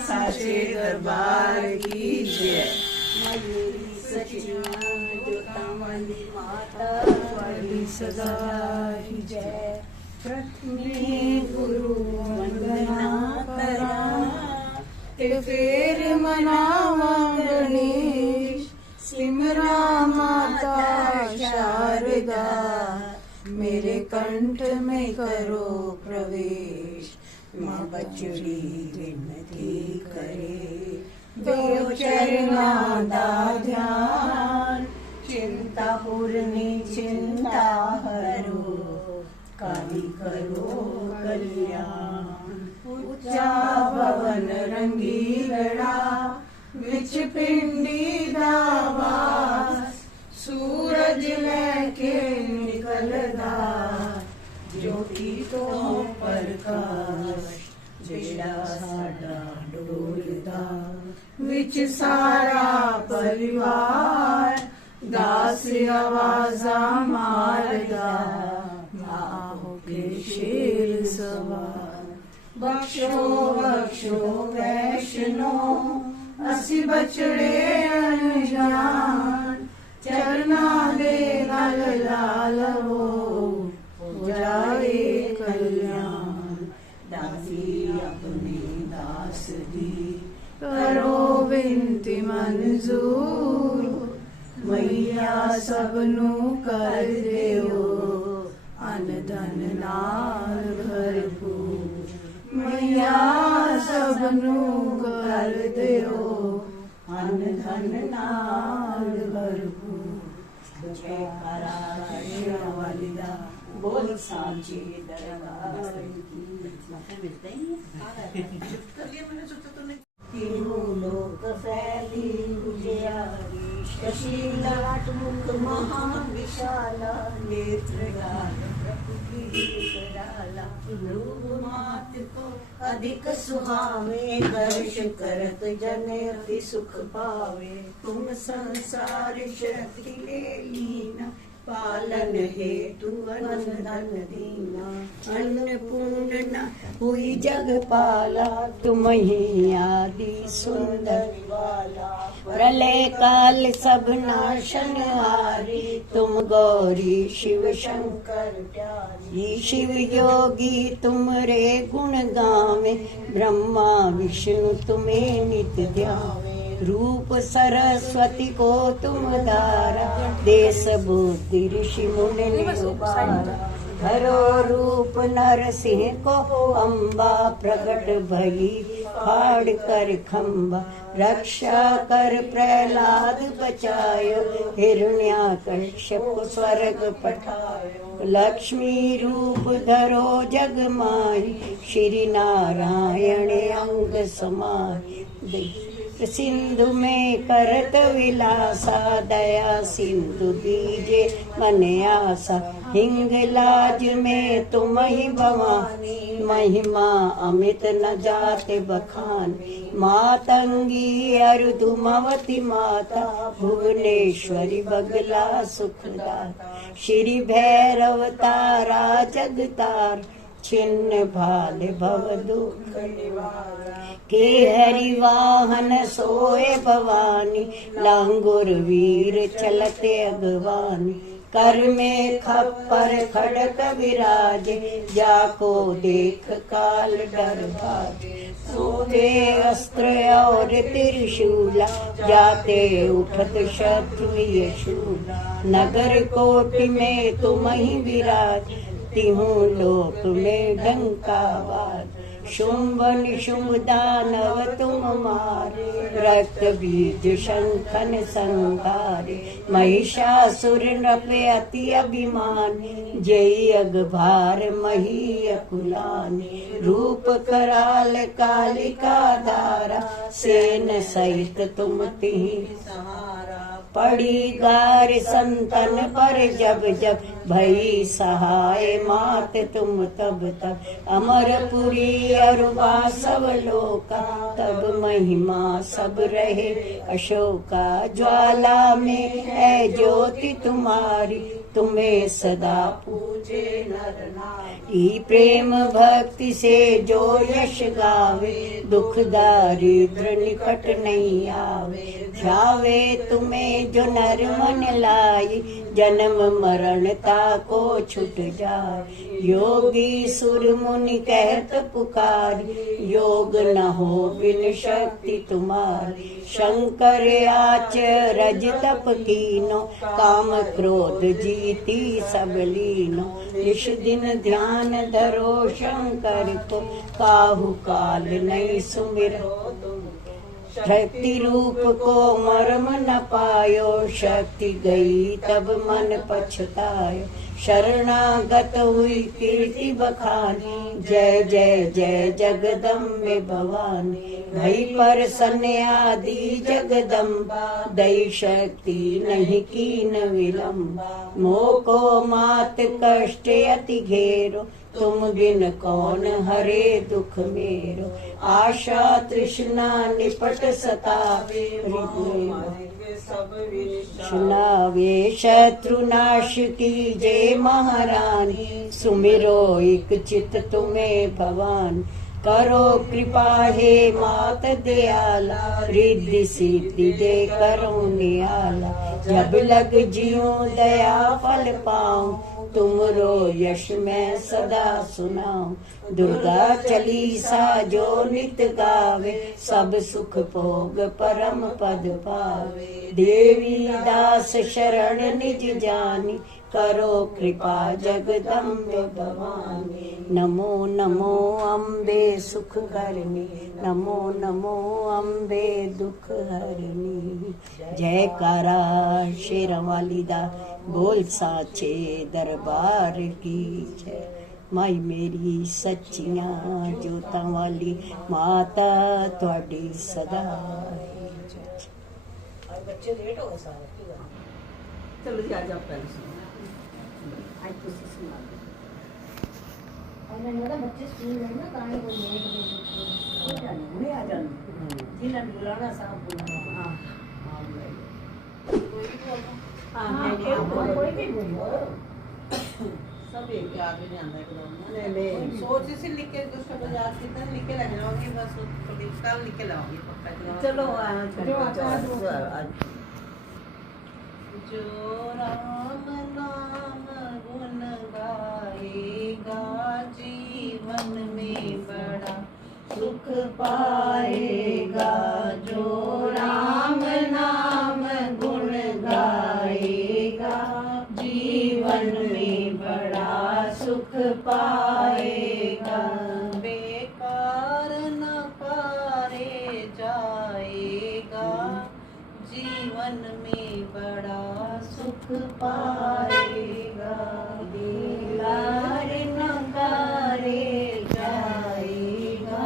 साचे दरबार की जय। मयूरी सचिदानंद ज्योतामणि माता की सदा ही जय। प्रथमे गुरु वंदना करा ते फिर मनावा गणेश। सिमरा माता शारदा मेरे कंठ में करो प्रवेश। माँ बचड़ी विनती करे दो चरणा दा ध्यान। चिंता पूर्णी चिंता हरो काली करो कल्याण। उच्चा भवन रंगीलड़ा विच पिंडी दावास। सूरज लेके निकलदा ज्योति तो प्रकाश। जेड़ा साडा डोलदा विच सारा परिवार। दास आवाजा मारदा माहो के शेर सवार। बख्शो बख्शो वैष्णो असी बचड़े अनजान। चरना दे लाल लाल हो जाए कल्याण। दासी अपने दास दी करो विनती मंजूर। मैया सबनू कर देओ अन धन नाल भरपूर। मैया सबनू कर देओ अन धन नाल भरपूर। जयकारा वालिदा बोल सांची दरबार की। तीनों लोक फैली उजियारी। शशीलाट मुख महाविशाला। नेत्रगाल प्रभु की कराला। रूप मात को अधिक सुहावे। दर्श करत जन अति सुख पावे। तुम संसार शक्ति ले लीना। पालन हेतु धन दीना। अन्नपूर्णा हुई जगपाला। तुम ही आदि सुंदर वाला। प्रलय काल सब नाशन हारी। तुम गौरी शिव शंकर प्यारी। शिव योगी तुमरे गुण गावे। ब्रह्मा विष्णु तुम्हें नित ध्यावे। रूप सरस्वती को तुम धारा। देश बुद्धि ऋषि मुनि निवारा। धरो रूप नरसिंह को अम्बा। प्रकट भई फाड़ कर खम्बा। रक्षा कर प्रहलाद बचायो। हिरण्याकश्यप स्वर्ग पठायो। लक्ष्मी रूप धरो जग माही। श्री नारायण अंग समाही। सिंधु में करत विलासा। दया सिंधु दीजे मन आसा। हिंगलाज में तुम ही भवानी। महिमा अमित न जाते बखान। मातंगी अरुधुमवती माता। भुवनेश्वरी बगला सुखदाता। श्री भैरव तारा जगतार। छिन्न भाल भव दुख निवारा। के हरि वाहन सोए भवानी। लांगुर वीर चलते अगवानी। कर में खप्पर खड़क विराजे। जाको देख काल डर भागे। सोते अस्त्र और त्रिशूला। जाते उठत शत्रु ये शूला। नगर कोटि में तुम ही विराज। तिहूं लोक में डंकावाज। शुंभ निशुंभ दानव तुम मारे। रक्त बीज शंखन संहारे। महिषासुर नृप अति अभिमानी। जय अगभार मही अकुलानी। रूप कराल कालिका धारा। सेन सहित तुम तिहि सहारा। पड़ी गार संतन पर जब जब। भई सहाय मात तुम तब तब। अमरपुरी अरुबा सब लोका। तब महिमा सब रहे अशोका। ज्वाला में है ज्योति तुम्हारी। तुम्हें सदा पूजे नर नारी। प्रेम भक्ति से जो यश गावे, दुख दारिद्र निकट नहीं आवे। ध्यावे तुम्हें जो नर मन लाई, जन्म मरण ताको छुट जाए। योगी सुर मुनि कहत पुकारी, योग न हो बिन शक्ति तुम्हारी। शंकर आचरज तप कीनो, काम क्रोध जीती सब लीनो। निश दिन ध्यान धरो शंकर को, काहू काल नहीं सुमिरो तुम। शक्ति रूप को मर्म न पायो, शक्ति गई तब मन पछतायो। शरणागत हुई कीर्ति बखानी, जय जय जय जगदम्बे भवानी। भई प्रसन्न आदि जगदम्बा, दई शक्ति नहीं कीन विलम्बा। मोको मात कष्ट अति घेरो, तुम बिन कौन हरे दुख मेरो। आशा तृष्णा निपट सतावे, सुनावे शत्रु नाश कीजे महारानी। सुमिरो एक चित तुम्हें भवान, करो कृपा हे मात दयाला। रिद्धि सिद्धि दे करो नियाला, जब लग जियो दया फल पाऊं। तुमरो यश मैं सदा सुनाऊं। दुर्गा चालीसा जो नित गावे, सब सुख भोग परम पद पावे। देवी दास शरण निज जानी, करो कृपा जगदम्बे भवानी। नमो नमो अम्बे सुख करनी, नमो नमो अम्बे दुख हरनी। जयकारा शेरां वाली दा, बोल साचे दरबार की जय। माई मेरी सच्चियां जोतां वाली माता तुहाडी सदा। बच्चे लेट हो गए सारे, चलो जी आज आप पहले सुनो। आज तुसी सुना और मैंने बोला बच्चे स्कूल में ना गाने को लेट हो जाने, नहीं आ जाने। जिन्हें बुलाना साहब बुलाना। हाँ कोई भी बोलो, सब एक आगे नहीं आंदा एकदम। नहीं सोच इसी लिख के दूसरा बाजार की तरह लिख के लग जाओगे, बस थोड़ी कल लिख के लाओगे पक्का। चलो जो राम नाम गुण गाएगा, जीवन में बड़ा सुख पाएगा। जो राम नाम गुण गाएगा, जीवन में बड़ा सुख पाएगा। बेकार न पारे जाएगा, जीवन में बड़ा सुख पाएगा। बेकार न पारे जाएगा,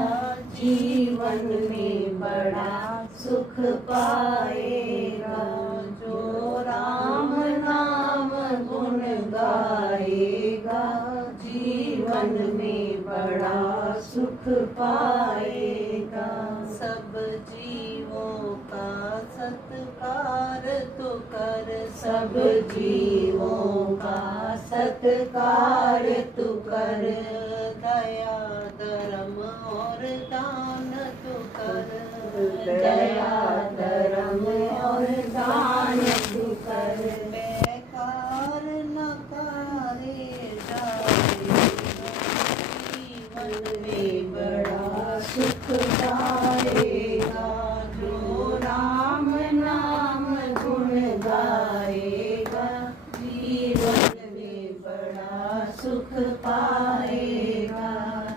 जीवन में बड़ा सुख पाएगा। जो राम नाम गुण गाएगा, जीवन में बड़ा सुख पाएगा। सब जीवों का सत्कार तो कर, सब जीवों का सत्कार तू कर। दया धर्म और दान तू कर, दया धर्म और दान तू कर। बेकार न करे जाएगा, जीवन में बड़ा सुख पाएगा। जो राम नाम गुण गाएगा, जीवन में बड़ा सुख पाएगा।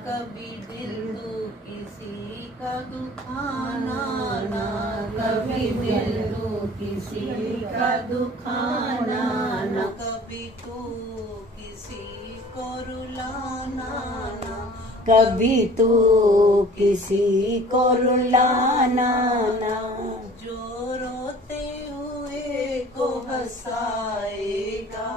कभी दिल तू किसी का दुखाना ना, कभी दिल तू किसी का दुखाना ना। कभी तू किसी को रुलाना ना, कभी तू किसी को रुलाना ना। जो रोते हुए को हंसाएगा,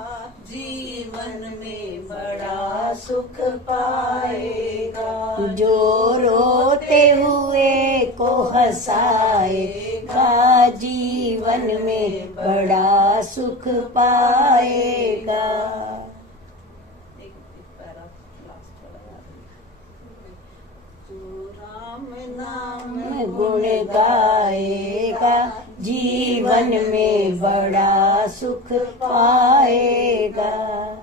जीवन में बड़ा सुख पाएगा। जो रोते हुए को हंसाएगा, जीवन में बड़ा सुख पाएगा। एक पैरा लास्ट वाला याद है। जो राम नाम गुण गाएगा जीवन में बड़ा सुख पाएगा।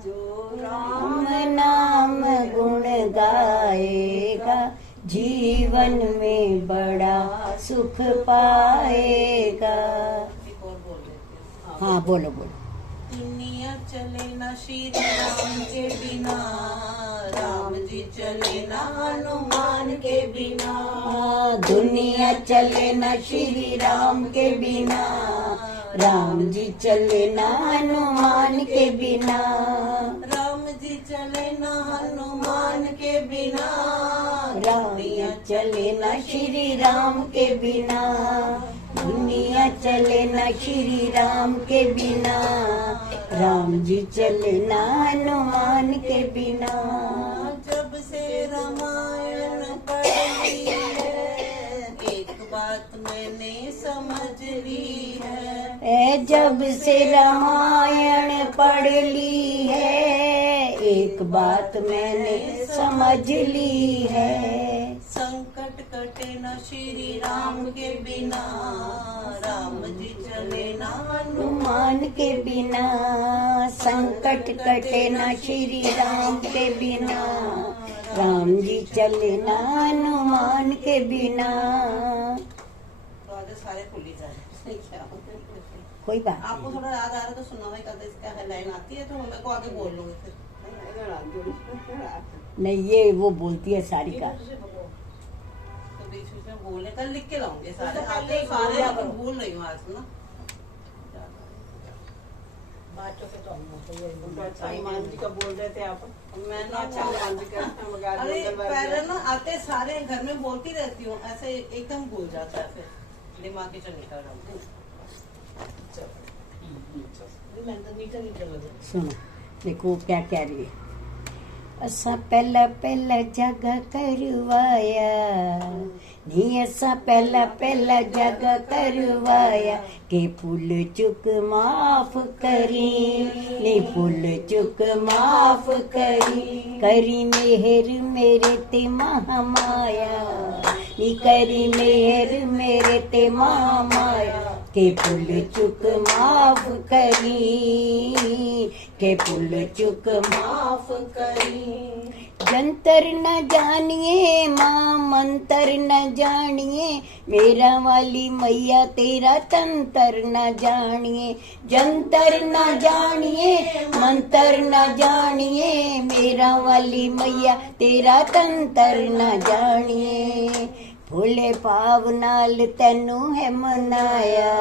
जो राम नाम गुण गाएगा जीवन में बड़ा सुख पाएगा। एक और बोल देते हैं। हाँ बोलो बोलो। दुनिया चले ना श्री राम के बिना, राम जी चले ना हनुमान के बिना। दुनिया चले न श्री राम के बिना, राम जी चले न हनुमान के बिना। राम जी चले ना हनुमान के बिना, दुनिया चले न श्री राम के बिना, दुनिया चले न श्री राम के बिना। राम जी चले न हनुमान के बिना। जब से रामायण पढ़ी है, एक बात मैंने समझ ली है। जब से रामायण पढ़ ली है, एक बात मैंने समझ ली है। संकट कटे न श्री राम के बिना, राम जी चले ना हनुमान के बिना। संकट कटे न श्री राम के बिना, राम जी चले न हनुमान के बिना। तो आज सारे भूल ही जाए। कोई बात आपको थोड़ा याद आ रहा है तो सुना हुआ करते इसका है लाइन आती है तो मैं को आगे बोल लूंगी फिर। नहीं, ये वो बोलती है सारिका। तो बीच बीच में बोले कल लिख के लाऊंगे सारे आते सारे आप भूल रही हूँ आज ना। हनुमान जी का बोल रहे थे आप। मैं ना अच्छा हनुमान जी का अरे पहले ना आते सारे घर में बोलती रहती हूँ, ऐसे एकदम भूल जाता है फिर दिमाग की चल निकल रहा सुनो देखो क्या कह रही है। असा पहला पहला जगा करवाया नी, असा पहला पहला जगा करवाया के पुल चुक माफ करी नी, पुल चुक माफ करी मेहर मेरे ते महामाया नी, करी मेहर मेरे ते महामाया के पुल चुक माफ करी, के पुल चुक माफ करी। जंतर न जानिए माँ मंतर न जानिए, मेरा वाली मैया तेरा तंतर न जानिए। जंतर न जानिए मंतर न जानिए, मेरा वाली मैया तेरा तंतर न जानिए। भोले पाव नाल तैनू है मनाया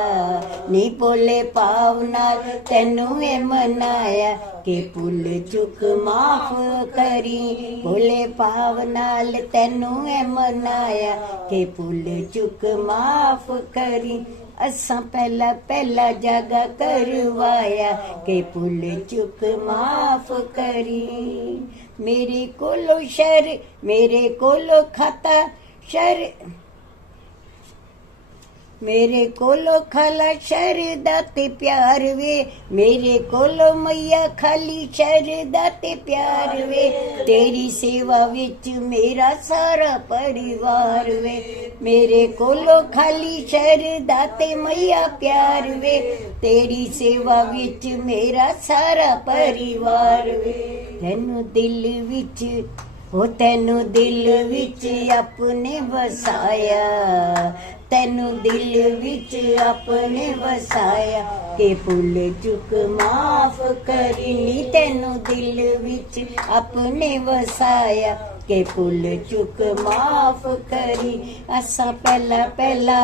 नी, भोले पाव नाल तैनू है मनाया के पुल चुक माफ करी। भोले पाव नाल तैनू है मनाया के पुल चुक माफ करी। असा पहला पहला जगा करवाया के पुल चुक माफ करी। मेरे कोलो शर मेरे कोलो खाता शर, मेरे कोलो खाला शरदा ते प्यार वे, मेरे कोलो मैया खाली शरदा ते प्यार वे। तेरी सेवा विच मेरा सारा परिवार वे, मेरे कोलो खाली शरदा ते मैया प्यार वे। तेरी सेवा विच मेरा सारा परिवार वे। तैनू दिल विच ओ तैनू दिल विच अपने वसाया, तैनू दिल विच अपने वसाया के पुल चुक माफ करी नी। तैनू दिल विच अपने वसाया के पुल चुक माफ करी। असा पहला पहला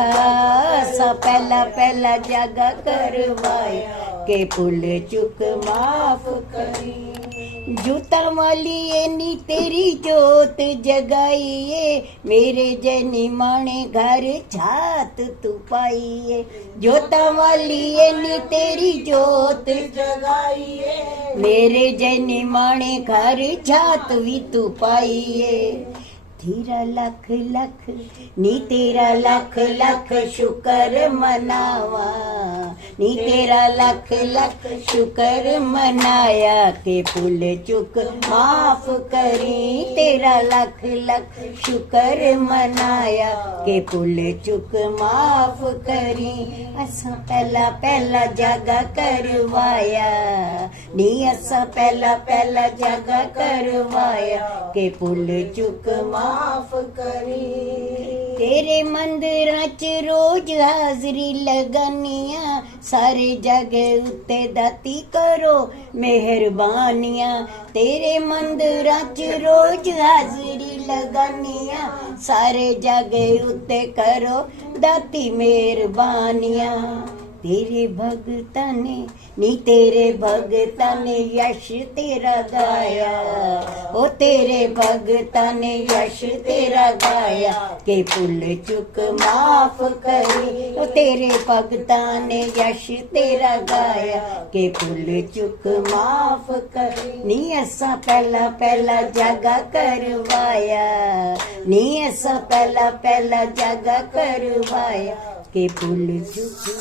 असा पहला पहला जगा करवाया के पुल चुक माफ करी। जूता वाली ए नी तेरी जोत जगाइए, मेरे जनी माने घर छात तू पाइए। जोता वाली ए नी तेरी जोत जगाइए, मेरे जनी माने घर छात भी तू पाइए। तेरा लख लख नी तेरा लख लख शुक्र मनावा नी तेरा लख लख शुक्र मनाया के भुल चुक माफ करी तेरा लख लख शुक्र मनाया के भुल चुक माफ करी असा पहला पहला जागा करवाया नी असा पहला पहला जागा करवाया के भुल चुक माफ करी तेरे मंदिरां च रोज हाजरी लगानिया सारे जग उत्ते दाती करो मेहरबानियां तेरे मंदिरां च रोज हाजरी लगानिया सारे जग उत्ते करो दाती मेहरबानियां तेरे भगतां ने नी तेरे भगतां ने यश तेरा गाया ओ तेरे भगतां ने यश तेरा गाया के भुल चुक माफ करी ओ तेरे भगतां ने यश तेरा गाया के भुल चुक माफ करी नी असा पहला पहला जागा करवाया नी असा पहला पहला जागा करवाया के भुल चुक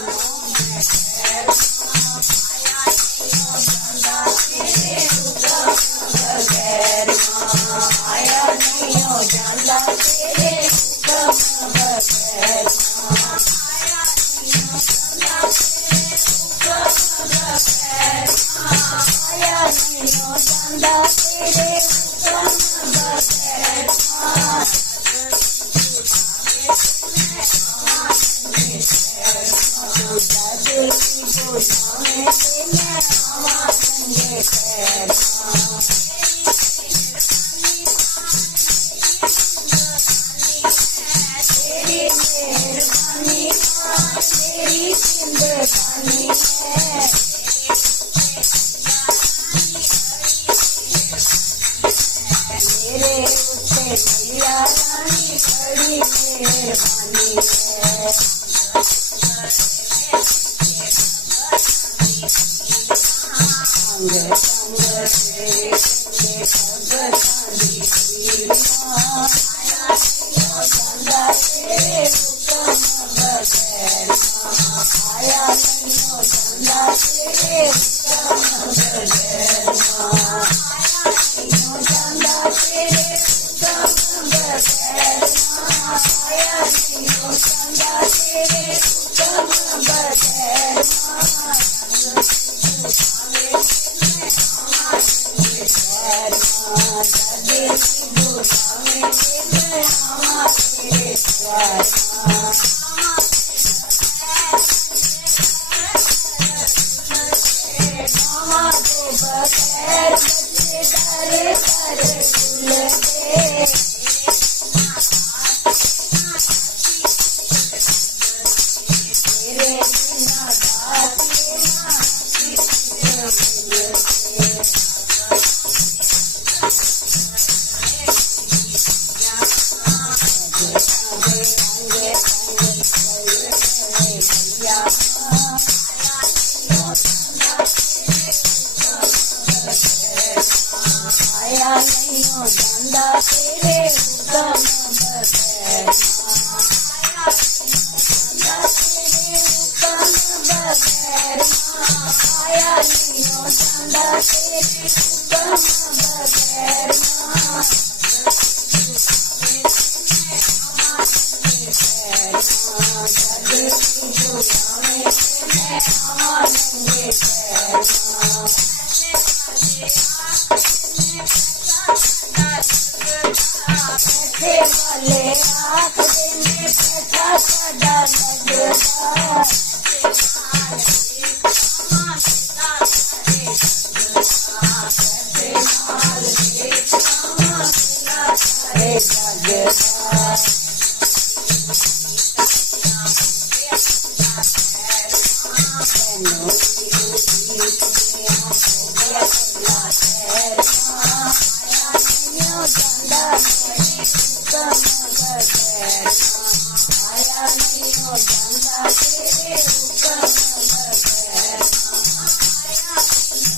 आया नहीं हो जांदा तेरे हुक्म बगैर आया नहीं हो जांदा तेरे हुक्म बगैर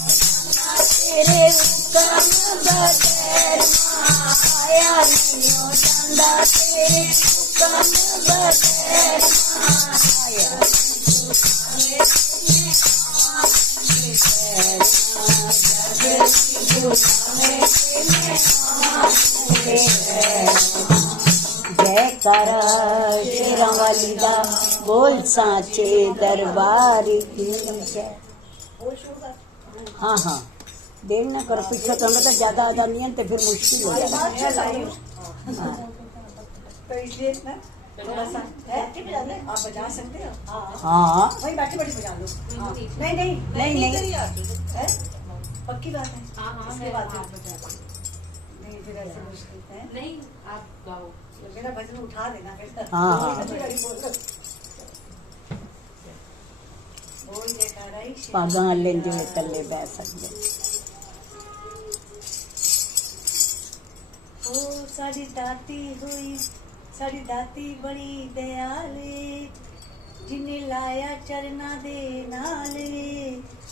तेरे हुक्म बगैर आया नहीं क्यों चंदा तेरे हुक्म बगैर जयकारा शेरां वाली दा बोल साचे दरबार की जय। हाँ हाँ देर ना करो, पीछे तो तो ज्यादा आ जानी है तो फिर मुश्किल हो जाएगा। तो इसलिए ना थोड़ा सा है, आप बजा सकते हो। हाँ वही बैठे बैठे बजा लो। नहीं नहीं नहीं नहीं है, पक्की बात है। हाँ, इसके बाद आप बजा दो। नहीं फिर ऐसे मुश्किल है। नहीं आप गाओ। मेरा भजन उठा देना फिर। हाँ। बोल जयकारा ही पागा लेंदे हुए तले बह सकते। ओ साड़ी दाती हुई, साड़ी दाती बड़ी दयाले, जिन्हें लाया चरना दे नाले,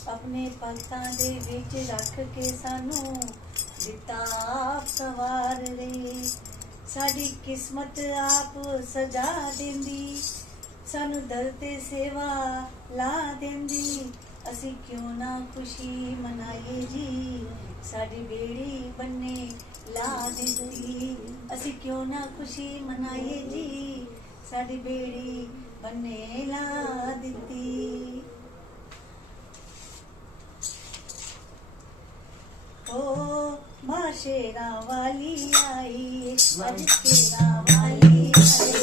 अपने पत्तां दे विच रख के सानू दिता आप सवार रे। साड़ी किस्मत आप सजा देंदी, सानू दर ते सेवा ला देंदी, असी क्यों ना खुशी मनाइए जी, साड़ी बेड़ी बन्ने ला देंदी, असी क्यों ना खुशी मनाइए जी, साड़ी बेड़ी बन्ने ला देंदी। ओ माँ शेरा वाली आई, आज शेरा वाली आई,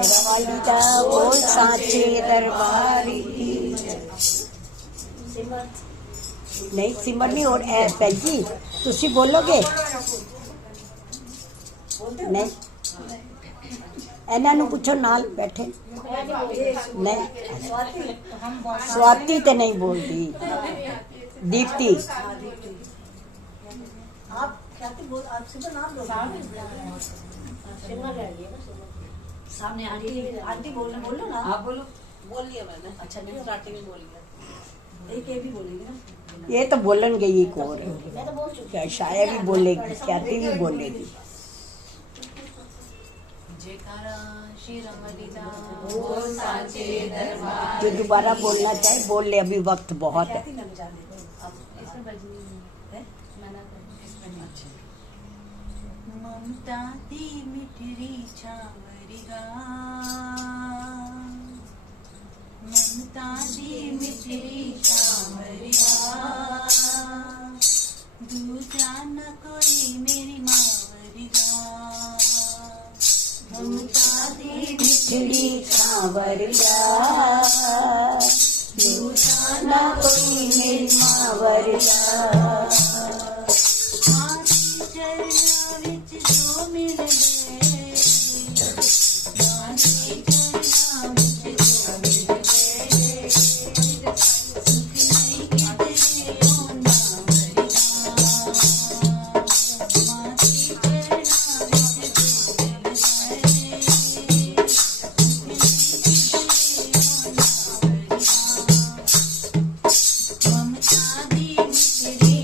बोल साचे दरबार की। नहीं सिमर नहीं और भैन जी तुसी बोलोगे नहीं ਇਹਨਾਂ ਨੂੰ ਪੁੱਛੋ ਨਾਲ बैठे नहीं स्वाति तो नहीं बोलती दीप्ति आप क्या बोल आप सिमर नाम लो सामने आंटी बोलो ना आप बोलो बोल लिया मैंने अच्छा नहीं स्टार्टिंग में बोल लिया एक ये भी बोलेगी ना ये तो बोलन गई एक और मैं तो बोल चुकी क्या शाया भी बोलेगी ख्याति भी बोलेगी जो दोबारा बोलना चाहे बोल ले अभी वक्त बहुत है ममता दी मिठरी छावरिगा ममता दी मिठरी छावरिगा दूजा न कोई मेरी मावरिगा ममता दी मिठड़ी सांवरिया ना कोई मेरी मावरिया चरना विच जो मिल गए चरना विच जो मिल गए सुख नहीं किधरे होना मरिया माती चरना विच जो मिल गए सुख नहीं किधरे होना मरिया ममता दी मिठड़ी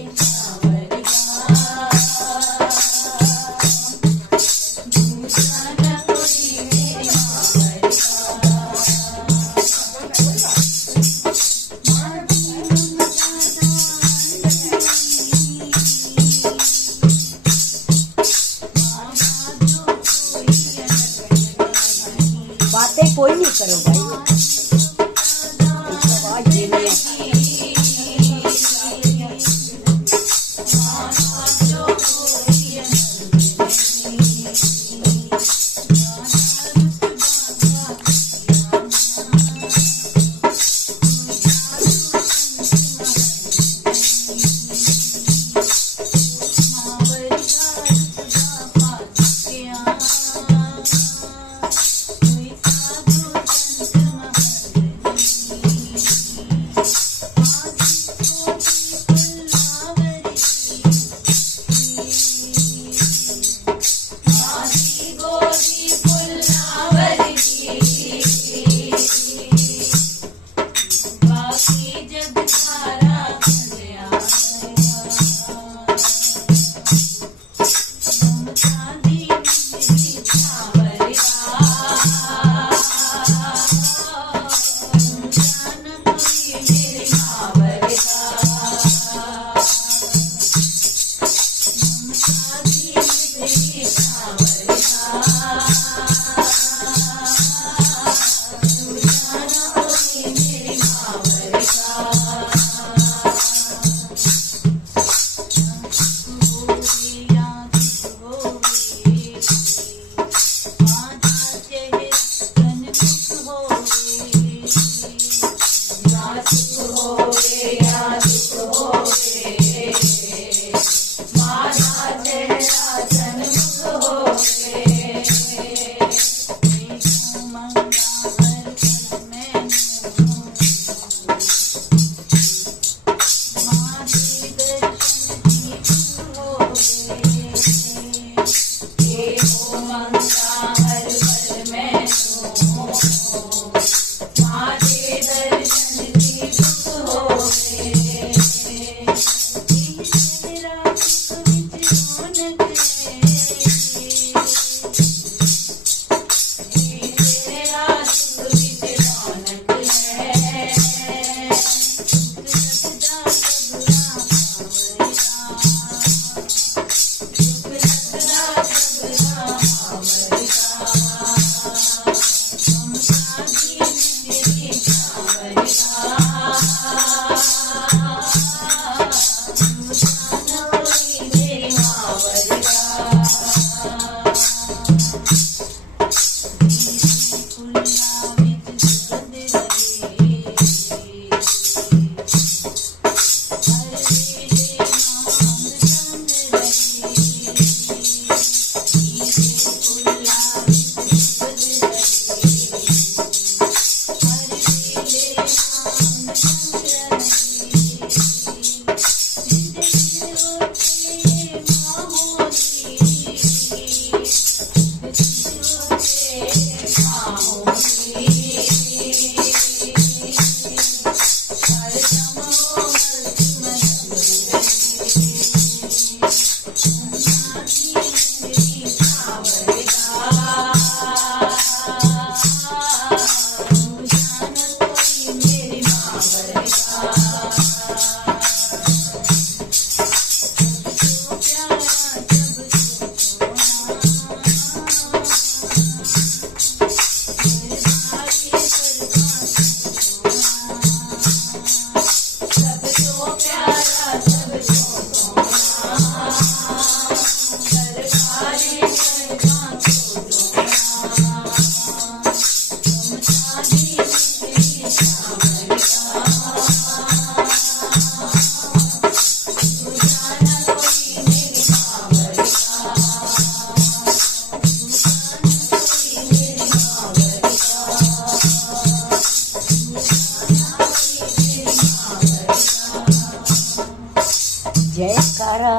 जयकारा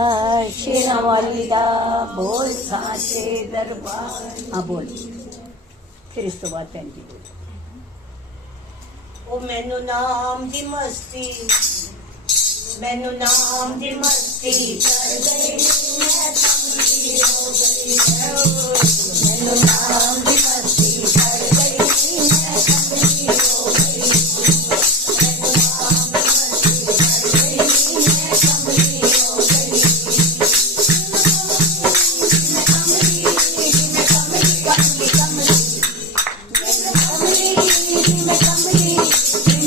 शेरा वाली दा बोल साचे दरबार। हाँ बोल, फिर इस तो बाद भैन जी बोल। ओ मैनू नाम दी मस्ती, मैनू नाम दी मस्ती कर गई, मैं कमली हो गई। मैनू नाम दी मस्ती कर गई, मैं कमली हो गई। मैनू नाम दी मस्ती कर गई, मैं कमली हो गई। मैं कमली, मैं कमली, कमली, कमली। मैं कमली, मैं कमली,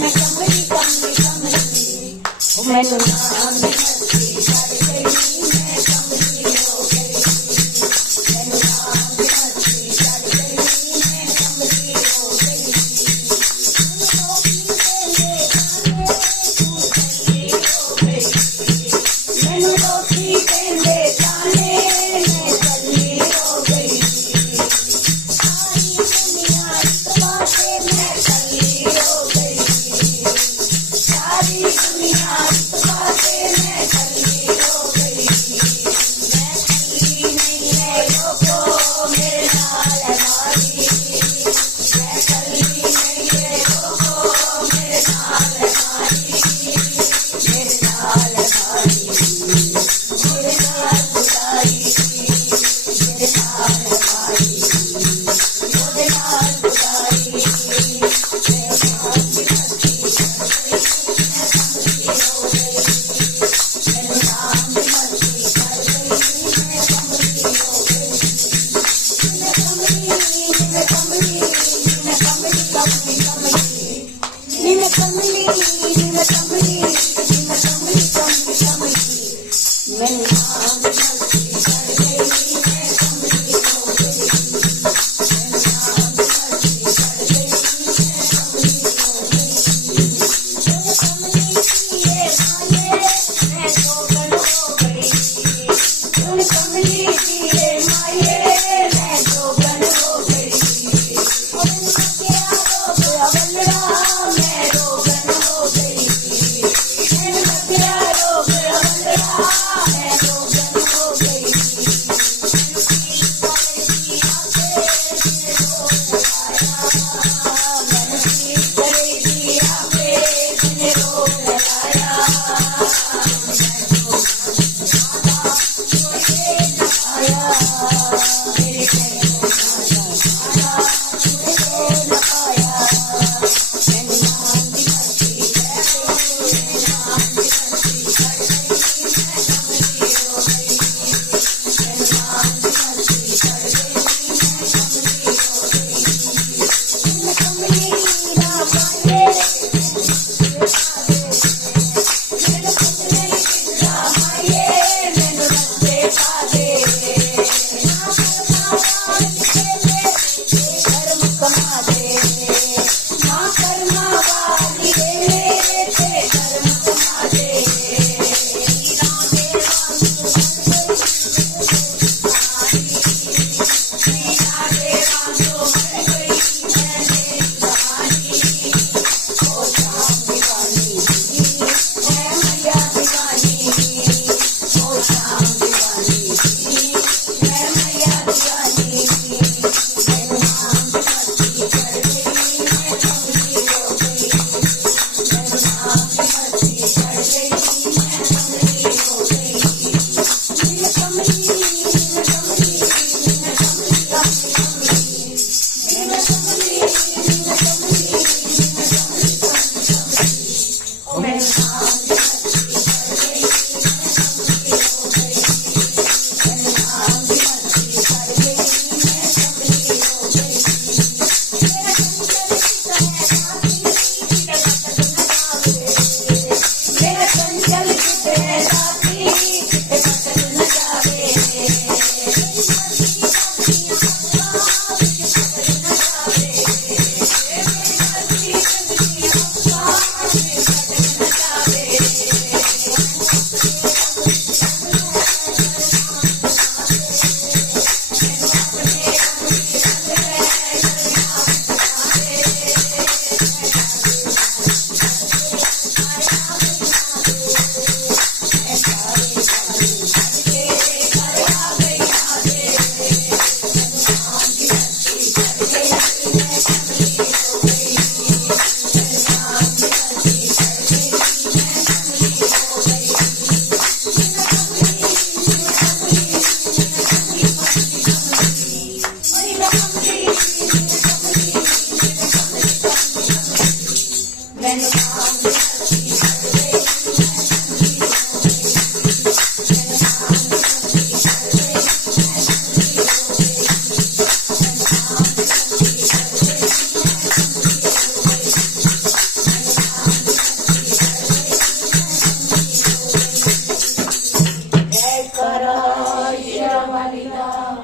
मैं कमली, कमली, कमली। ओ मैनू नाम दी मस्ती कर गई, मैं कमली हो गई। मैनू नाम दी मस्ती कर गई, मैं कमली हो गई। मैनू रोटी देंदे ताने, मैं कल्ली हो गई। सारी दुनिया इस बाते मैं कल्ली हो गई। सारी दुनिया इस बाते मैं कल्ली हो गई। मैं कल्ली नहीं है लोगो मेरे नाल वाली। मैं कल्ली नहीं है लोगो मेरे नाल वाली। मेरे नाल वाली, मेरे नाल बुराई, मेरे नाल वाली, मेरे नाल बुराई। मेरे नाम दी मस्ती कर गई, मैं कमली हो गई। मेरे नाम दी मस्ती कर गई, मैं कमली हो गई। मैं कमली, मैं कमली, मैं कमली, कमली, कमली। मैं कमली, मैं कमली, मैं कमली, कमली, कमली। मेरे नाम दी मस्ती कर गई, मैं कमली हो गई। मेरे नाम दी मस्ती कर गई, मैं कमली हो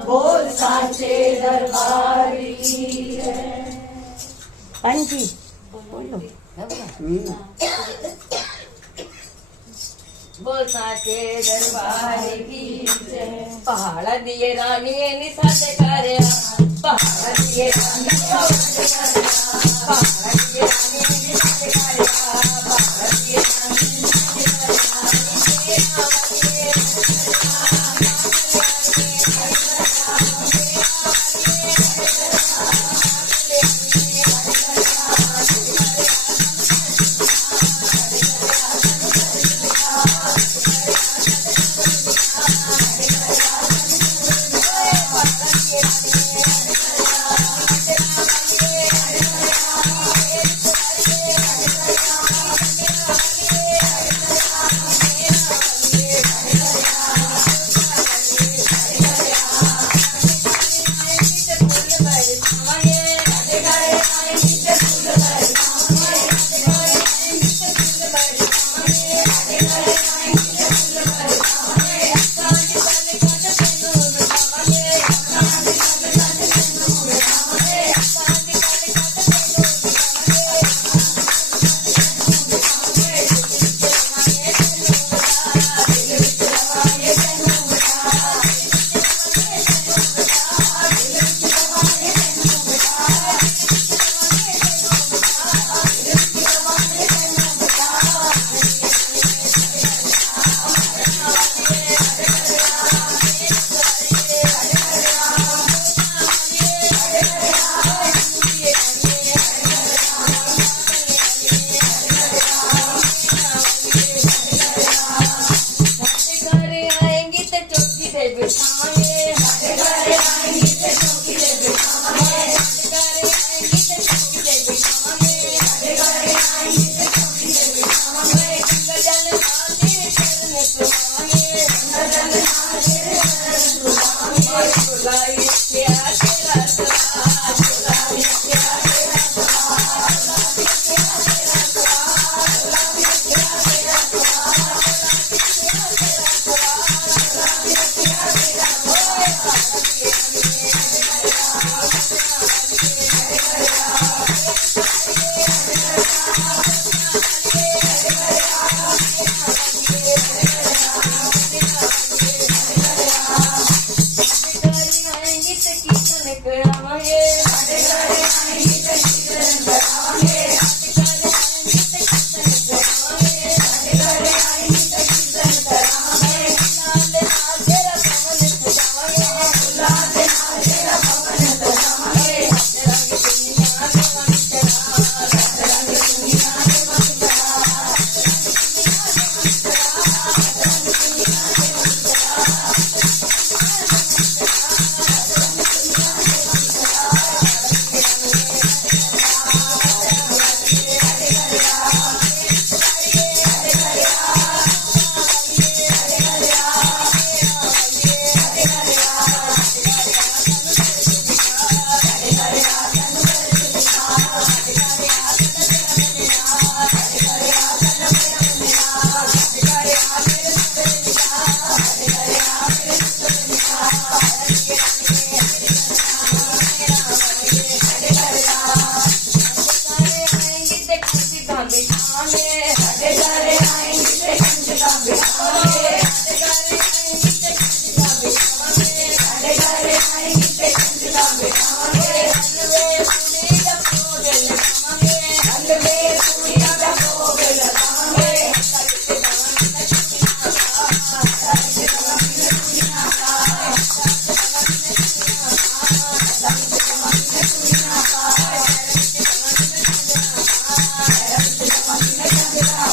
बोल साचे दरबार की हाँ जी बोलो बोल साचे दरबार की पहाड़ दिए रानी निसाते करे पहाड़ दिए रानी पहाड़ दिए रानी निसाते करे पहाड़ दिए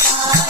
Bye.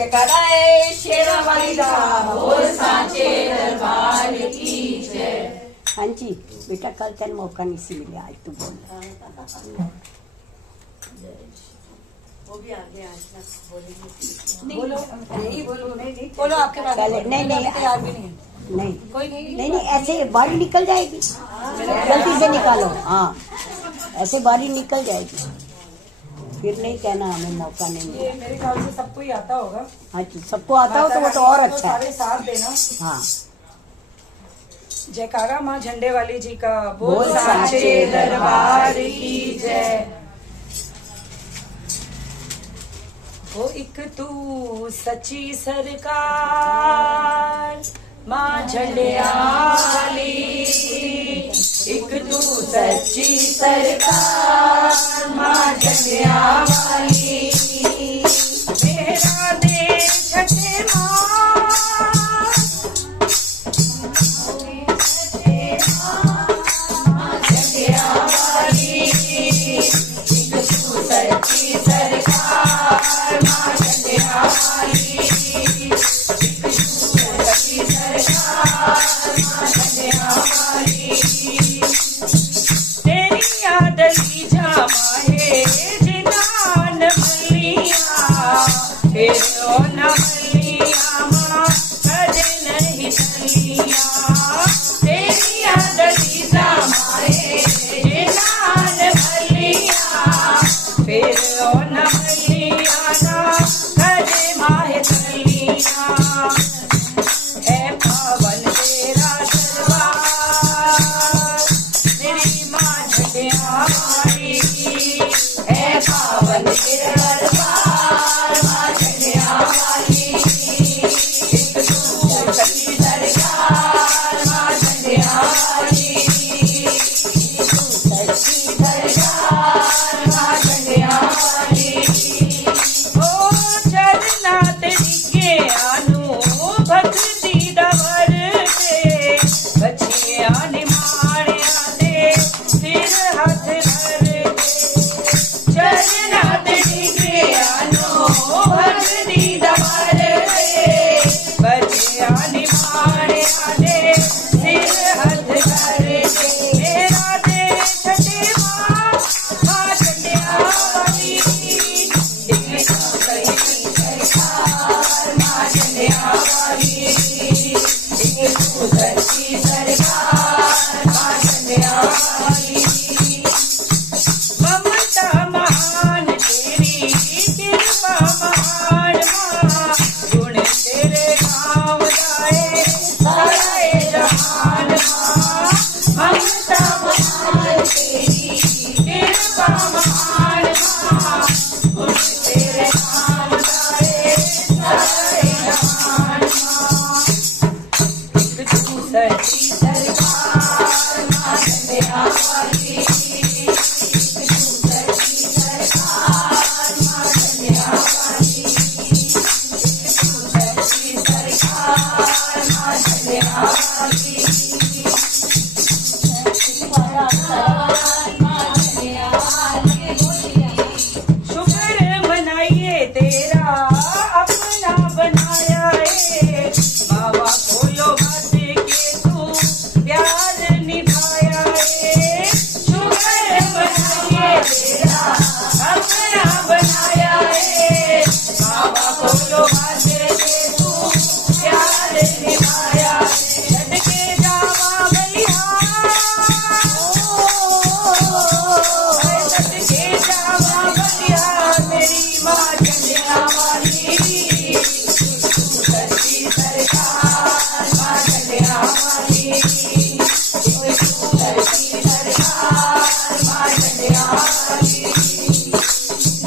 जयकारा है शेरा वाली दा बोल सांचे दरबार की जय। हाँ जी बेटा, कल तेन मौका नहीं सी मिले, आज तू बोल। वो भी आगे आज ना बोलेंगे। बोलो नहीं बोलो नहीं बोलो, आपके पास नहीं नहीं तैयार भी नहीं है नहीं कोई नहीं। नहीं नहीं, ऐसे बारी निकल जाएगी, जल्दी से निकालो। हाँ ऐसे बारी निकल जाएगी, फिर नहीं कहना हमें मौका नहीं मिला। ये मेरे ख्याल से सबको ही आता होगा। हाँ जी, सबको आता हो तो वो तो और अच्छा है। सारे साथ देना। हाँ जयकारा माँ झंडे वाली जी का बोल बोल सांचे दरबार की जय। वो एक तू सच्ची सरकार माँ झंडियाली, एक तू सच्ची सरकार माँ झंडियाली। मेरा देश छठे माँ, सच्ची सरकार माँ झंडियाली, सच्ची सरकार माँ झंडियाली। तेरी याद ली जा माहे जिनान मलिया, फिर ओ न मलिया माँ कद नहीं चलिया। तेरी याद ली जा माहे जिनान मलिया, फिर ओ न मलिया ना कद माहे चलिया। है पावन तेरा दरबार मेरी माँ झंडियावाली, है पावन तेरा दरबार माँ झंडियावाली। एक तू सच्ची सरकार माँ झंडियावाली, एक तू सच्ची सरकार माँ झंडियावाली। ओ चलना तेरी के आनू भक्ति दवर दे, बचिया निमाणिया दे सिर हाथ धर दे। चलना तेरी के आनू भक्ति दवर दे, बचिया निमाणिया दे सिर हाथ धर दे। मेरा देश छठे माँ माँ झंडियावाली, एक सच्ची सरकार माँ झंडियावाली, एक सच्ची सरकार माँ झंडियावाली। ममता महान तेरी कृपा महान माँ, गुण तेरे नाम गाए सारे जहान माँ। ममता महान तेरी कृपा महान माँ, गुण तेरे नाम गाए सारे जहान माँ। एक तू सच्ची सरकार माँ झंडियावाली, एक तू सच्ची सरकार माँ झंडियावाली, एक तू सच्ची सरकार माँ झंडियावाली। शुक्र मनाइए तेरा अपना बनाया है, बाबा खोलो मत के तू प्यार निभाया है। शुक्र मनाइए तेरा अपना बनाया है, बाबा खोलो मत के तू प्यार निभाया है। लटके जावा बलिहार, लटके जावा बलिहार मेरी माँ झंडियावाली, सच्ची सरकार माँ झंडियावाली, सच्ची सरकार माँ झंडियावाली।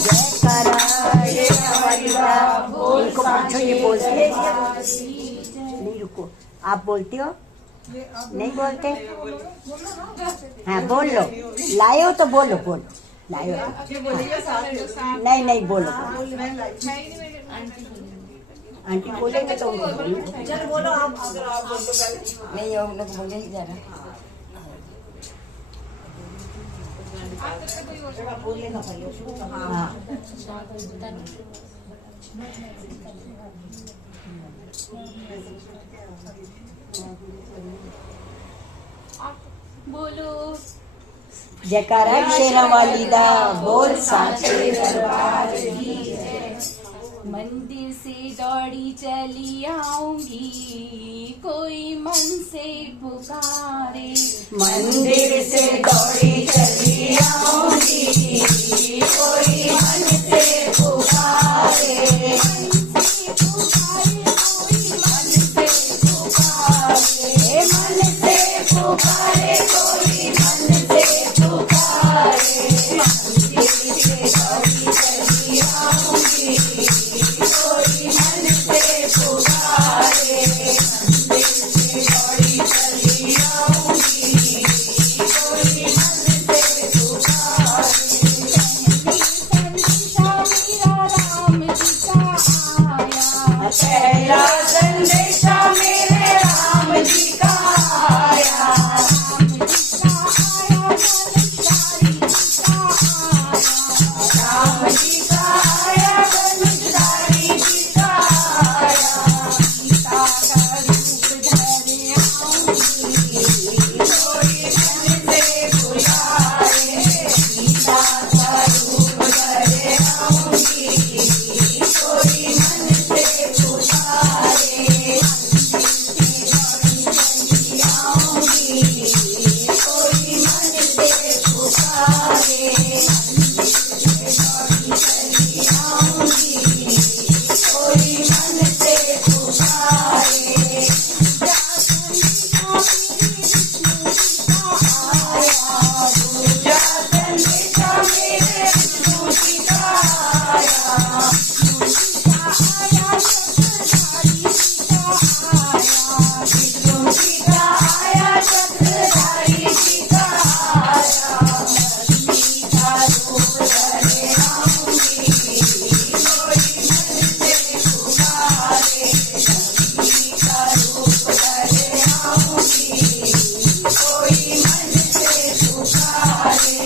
जयकारा शेरा वाली दा बोल इनको पूछो ये बोलते सांचे हैं? नहीं रुको, आप बोलते हो? नहीं बोलते? हाँ बोल लो, लाए हो तो बोलो, बोलो लाए हो तो। नहीं नहीं बोलो, आंटी बोलेंगे तो उनको बोलो। चलो बोलो आप, अगर आप बोल दो पहले। नहीं हम लोग बोले ही जा रहा। हाँ बोलो जयकारा शेरा वाली दा बोल साचे दरबार की जय। मंदिर से दौड़ी चली आऊंगी, कोई मन से पुकारे। मंदिर से दौड़ी चली आऊंगी, कोई मन से पुकारे। मन से पुकारे, कोई मन से पुकारे। मंदिर से दौड़ी चली आऊंगी, कोई मन से पुकारे। मंदिर से दौड़ी चली आऊंगी, कोई मन से पुकारे। पहला संदेशा मेरे राम जी का आया। राम जी का आया, धनुषधारी जी का आया। सीता का रूप धरे आऊंगी, कोई मन से बुलाए। सीता का रूप धरे आऊंगी, कोई मन से बुलाए। आऊंगी, कोई मन से पुकारे। चली आऊंगी, कोई मन से पुकारे। आया दूजा संदेशा मेरे विष्णु जी का आया। विष्णु जी का आया, चक्रधारी जी का आया। लक्ष्मी का रूप धरे आऊंगी, कोई मन से पुकारे। लक्ष्मी का रूप धरे आऊंगी, कोई मन से पुकारे।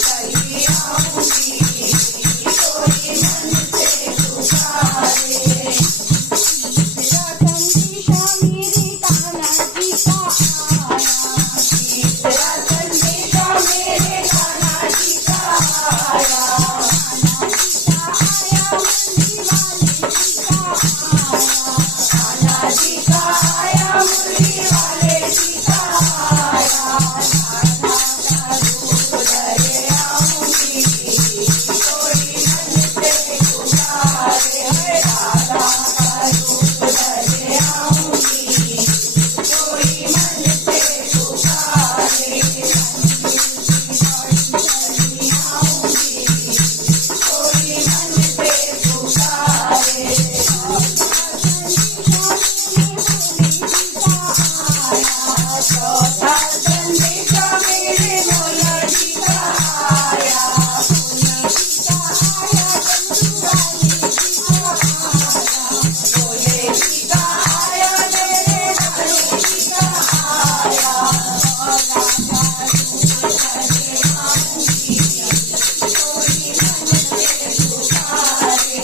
चली आऊंगी, कोई मन से पुकारे। तीसरा संदेशा मेरे कान्हा जी का आया। कान्हा जी का आया, मुरली वाले जी का आया। राधा का रूप धरे आऊंगी, कोई मन से पुकारे। राधा का रूप धरे आऊंगी, कोई मन से पुकारे। चली आऊंगी, कोई मन से पुकारे। चौथा संदेशा मेरे भोला जी का आया। भोले जी का आया, मेरे नानू जी का आया। कोई मन से पुकारे।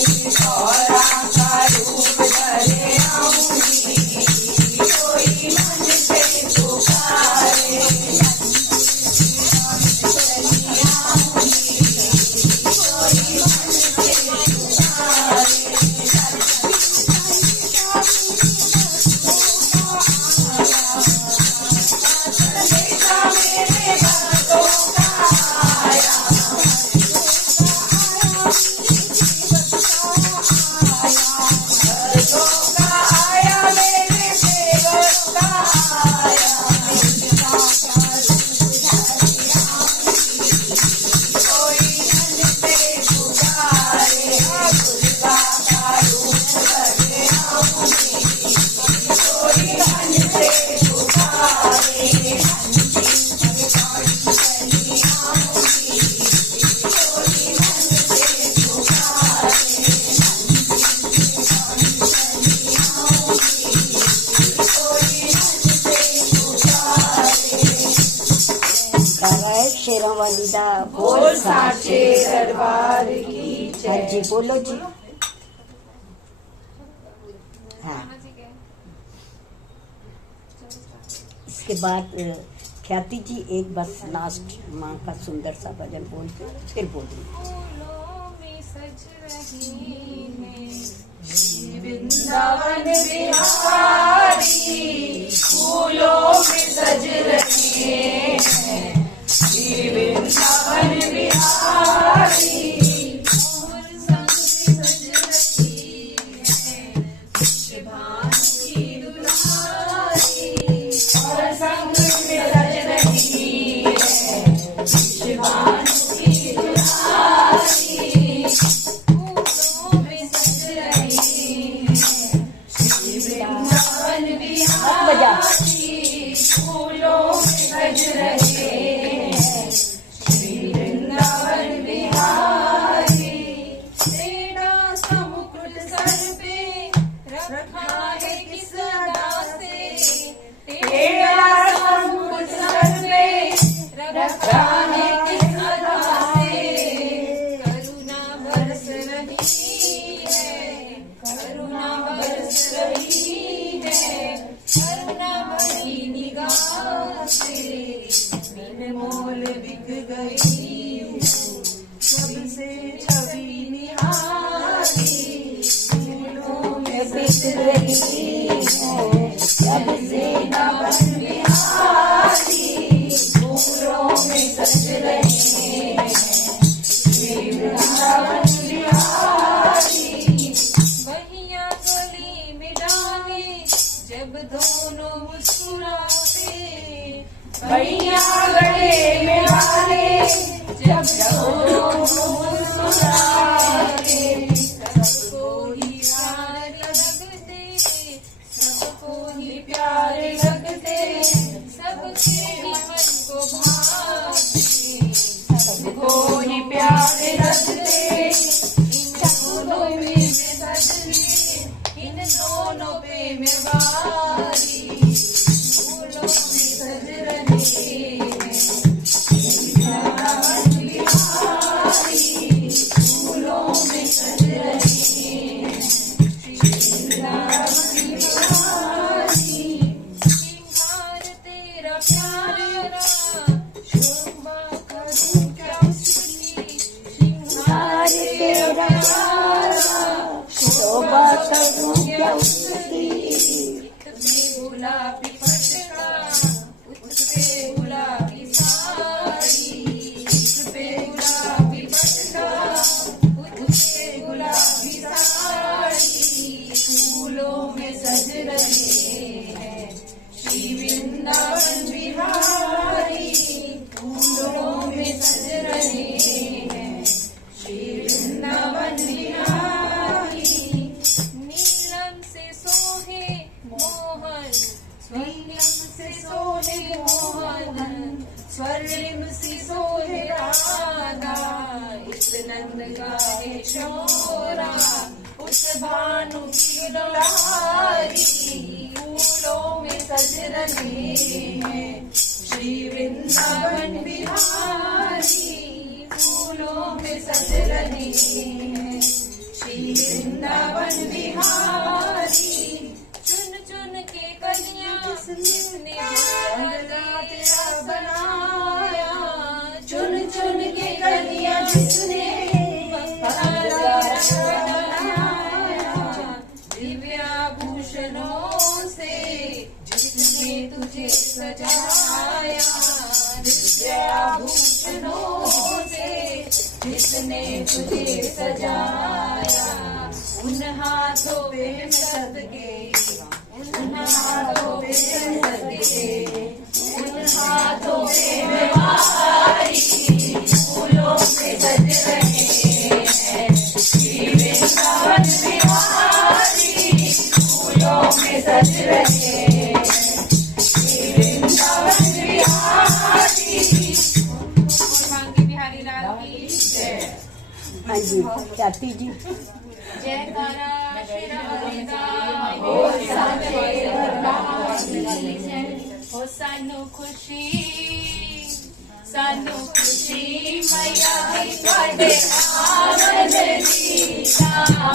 औरा का रूप धरे आऊंगी, कोई मन से पुकारे। चली आऊंगी, कोई मन से पुकारे। संदेशा मेरे भक्तों का आया। भक्तों का आया, मेरे सेवक का आया। कोई मन से पुकारे। दुर्गा का रूप धरे आऊंगी, कोई मन से पुकारे। चली आऊंगी, कोई मन से पुकारे। चली आऊंगी, कोई मन से पुकारे। शेरा वाली दा बोल साचे दरबार की हाँ जी बोलो जी। हाँ इसके बाद ख्याति जी एक बस लास्ट माँ का सुंदर सा भजन बोल के फिर बोलिए। वृंदावन बिहारी फूलों में सज रहे हैं, श्री वृंदावन बिहारी और संग सज रही है, भान की दुलारी और संग में सज रही है, भान की दुलारी बजा फूलों में सज रहे हैं, श्री वृंदावन बिहारी। तेरा सा मुकुट सर पे रखा है किस अदा से, तेरा सा मुकुट सर पे रखा है किस अदा से, करुणा बरस रही है, करुणा बरस रही है, करुणा भरी निगाह से बिन मोल बिक गई हूँ, सबसे छवि निहारी फूलों में बिक रही हूँ, सबसे नवन बिहारी फूलों में सज रहे हैं, श्री वृंदावन बिहारी। बहिया गली में डाले जब दोनों मुस्कुराते, भैया गले में डाले जब दोनों मुस्कुराते, सबको ही प्यारे लगते, सबको ही प्यारे लगते, सबके ही मन को भाते, सबको ही प्यारे लगते, इन दोनों में सजने, इन दोनों पे में वारी फूलों में सज रहे हैं, वृंदावन बिहारी फूलों में सज रहे हैं, वृंदावन बिहारी। श्रृंगार तेरा प्यारा शोभा करूं क्या उसकी, श्रृंगार तेरा प्यारा शोभा करूं क्या उसकी, गुलाबी पटका उसपे गुलाबी साड़ी, उसपे गुलाबी पटका उसपे गुलाबी साड़ी फूलों में सज रहे हैं, श्री वृंदावन बिहारी फूलों में सज रहे हैं, श्री वृंदावन बिहारी। नीलम से सोहे मोहन, स्वर्णिम से सोहे मोहन, स्वर्णिम से सोहे राधा, इस नंद गाए शोरा उस भानु की दुलारी फूलों में सज रहे हैं, श्री वृंदावन बिहारी फूलों में सज रहे हैं, श्री वृंदावन बिहारी। चुन चुन के कलियां जिसने तेरा बनाया, चुन चुन के कलियां जिसने बनाया, दिव्याभूषणों से जिसने तुझे सजाया, दिव्याभूषणों से जिसने तुझे सजाया, उन हाथों पे सदके, उन हाथों पे सदके, उन हाथों पे वारी फूलों पे सज रहे हैं, श्री वृंदावन बिहारी फूलों में सज रहे हैं, श्री वृंदावन बिहारी। बिहारी लाल की जय। हाँ जी ख्याति जी। जयकारा श्री राम का हो सानू खुशी सानू खुशी मैया दी तुहाडे आवन दी शामां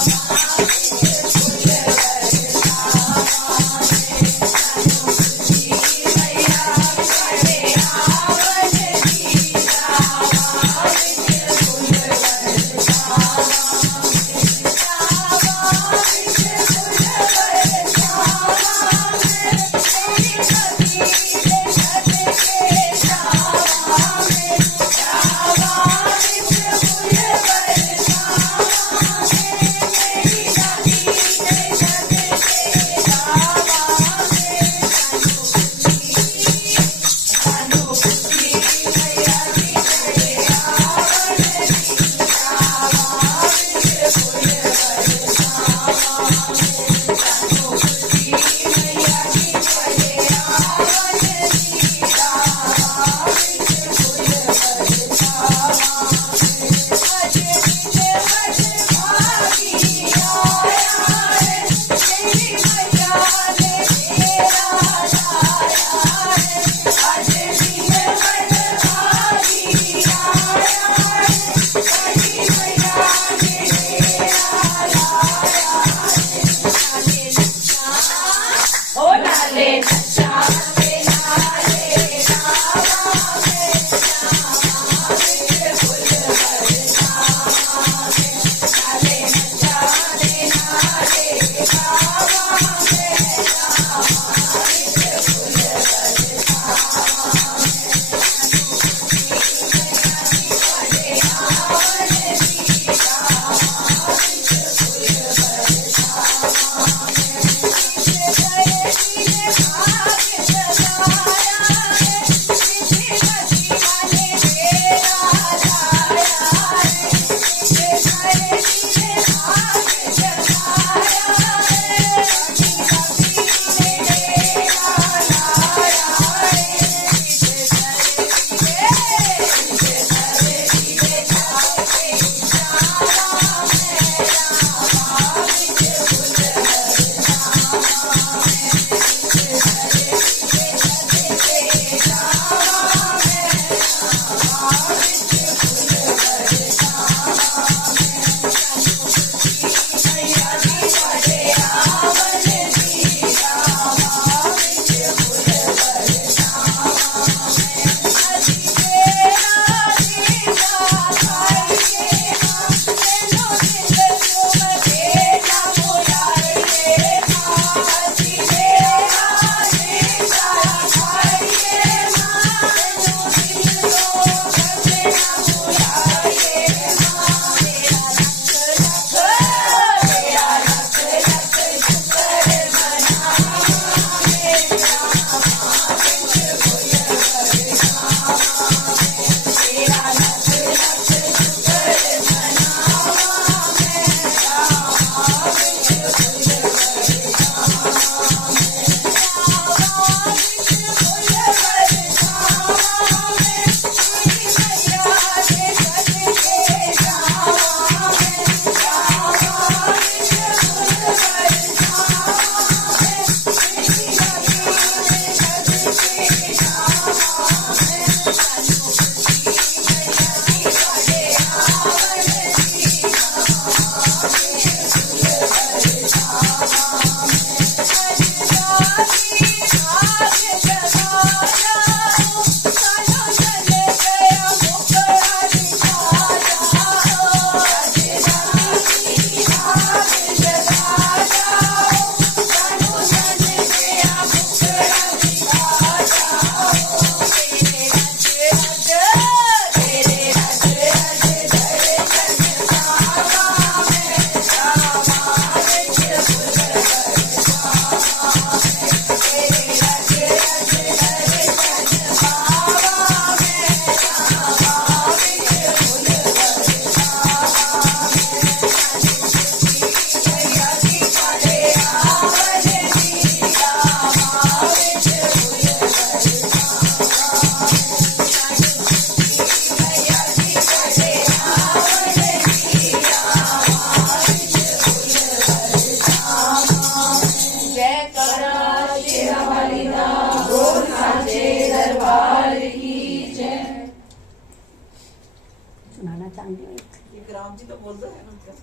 एक राम जी तो बोल दो है उनका।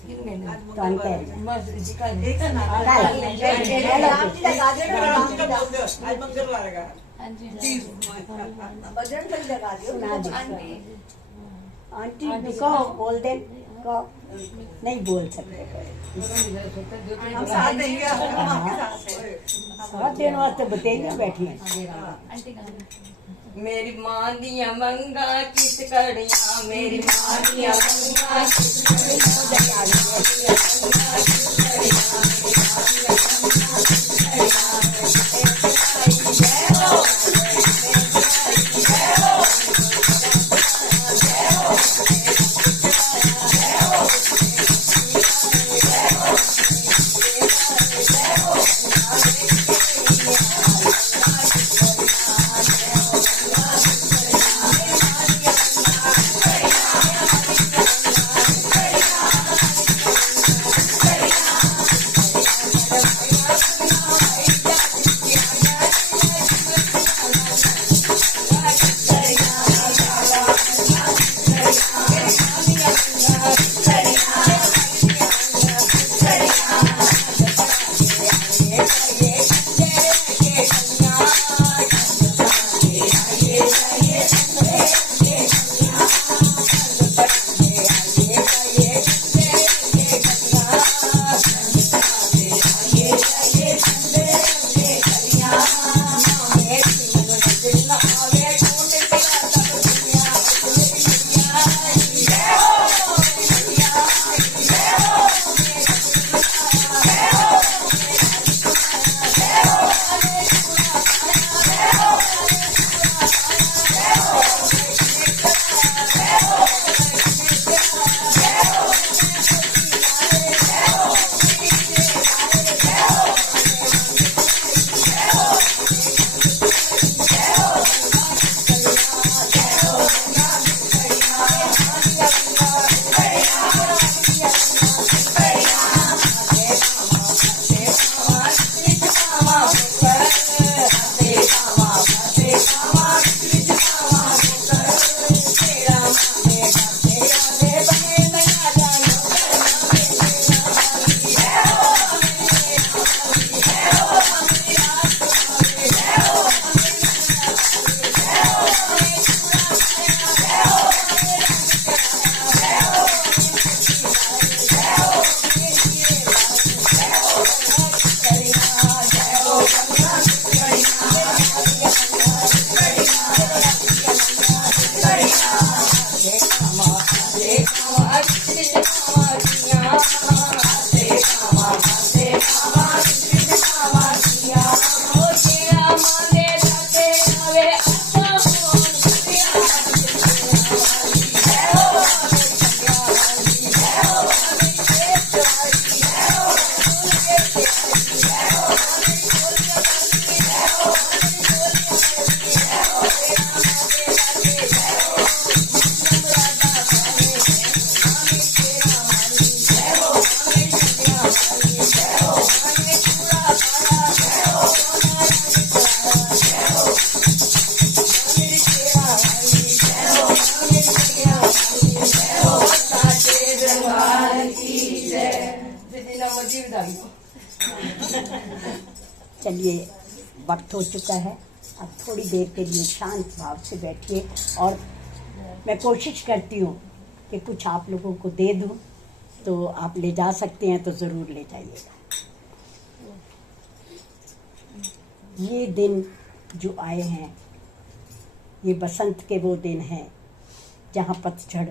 कितने ने? आज तो हम कह मंगलवार रहे है। हैं। बस जी का एक से ना राम जी लगा देना, राम जी का बोल दो आज मंगलवार है। बजट तक लगा दियो। सुना दो। आंटी आंटी कहो, बोल दे, कहो। नहीं बोल सकते हम साथ देंगे हम आपके साथ हैं। साथ देने वास्ते बतेगा बैठी हैं। मेरी मां दिया मंगा किस कड़ियां, मेरी मां दिया मंगा किस चलिए वक्त हो चुका है, अब थोड़ी देर के लिए शांत भाव से बैठिए और मैं कोशिश करती हूँ कि कुछ आप लोगों को दे दूँ, तो आप ले जा सकते हैं तो ज़रूर ले जाइएगा। ये दिन जो आए हैं ये बसंत के वो दिन हैं जहाँ पतझड़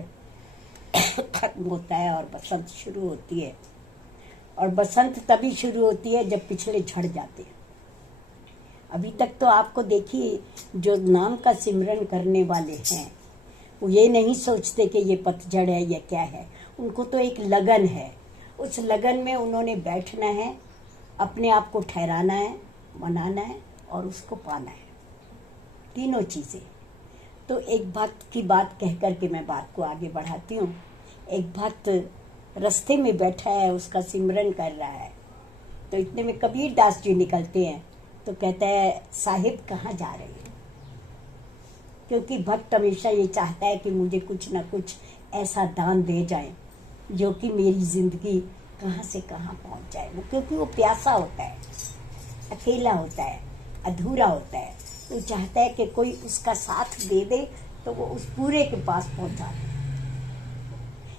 खत्म होता है और बसंत शुरू होती है। और बसंत तभी शुरू होती है जब पिछले झड़ जाते हैं। अभी तक तो आपको देखिए जो नाम का सिमरन करने वाले हैं वो ये नहीं सोचते कि ये पतझड़ है या क्या है, उनको तो एक लगन है। उस लगन में उन्होंने बैठना है, अपने आप को ठहराना है, मनाना है और उसको पाना है, तीनों चीज़ें। तो एक भक्त की बात कह कर के मैं बात को आगे बढ़ाती हूँ। एक भक्त रास्ते में बैठा है, उसका सिमरन कर रहा है, तो इतने में कबीर दास जी निकलते हैं तो कहता है साहिब कहाँ जा रहे हैं, क्योंकि भक्त हमेशा ये चाहता है कि मुझे कुछ ना कुछ ऐसा दान दे जाएं जो कि मेरी जिंदगी कहाँ से कहाँ पहुँच जाए। वो क्योंकि वो प्यासा होता है, अकेला होता है, अधूरा होता है। वो चाहता है कि कोई उसका साथ दे दे तो वो उस पूरे के पास पहुँचा दे,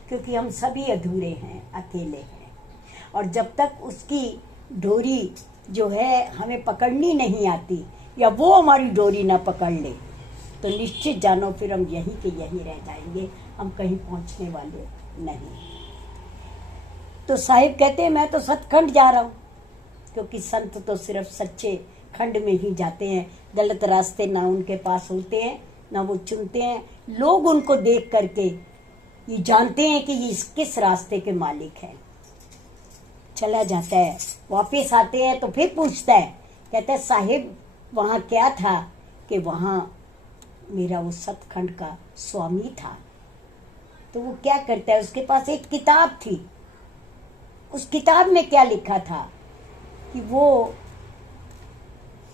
क्योंकि हम सभी अधूरे हैं, अकेले हैं। और जब तक उसकी डोरी जो है हमें पकड़नी नहीं आती या वो हमारी डोरी ना पकड़ ले तो निश्चित जानो फिर हम यहीं के यहीं रह जाएंगे, हम कहीं पहुंचने वाले नहीं। तो साहिब कहते हैं मैं तो सचखंड जा रहा हूँ, क्योंकि संत तो सिर्फ सच्चे खंड में ही जाते हैं। गलत रास्ते ना उनके पास होते हैं, ना वो चुनते हैं। लोग उनको देख करके ये जानते हैं कि ये किस रास्ते के मालिक हैं। चला जाता है, वापस आते हैं तो फिर पूछता है, कहता है साहिब वहाँ क्या था? कि वहाँ मेरा वो सतखंड का स्वामी था। तो वो क्या करता है, उसके पास एक किताब थी। उस किताब में क्या लिखा था कि वो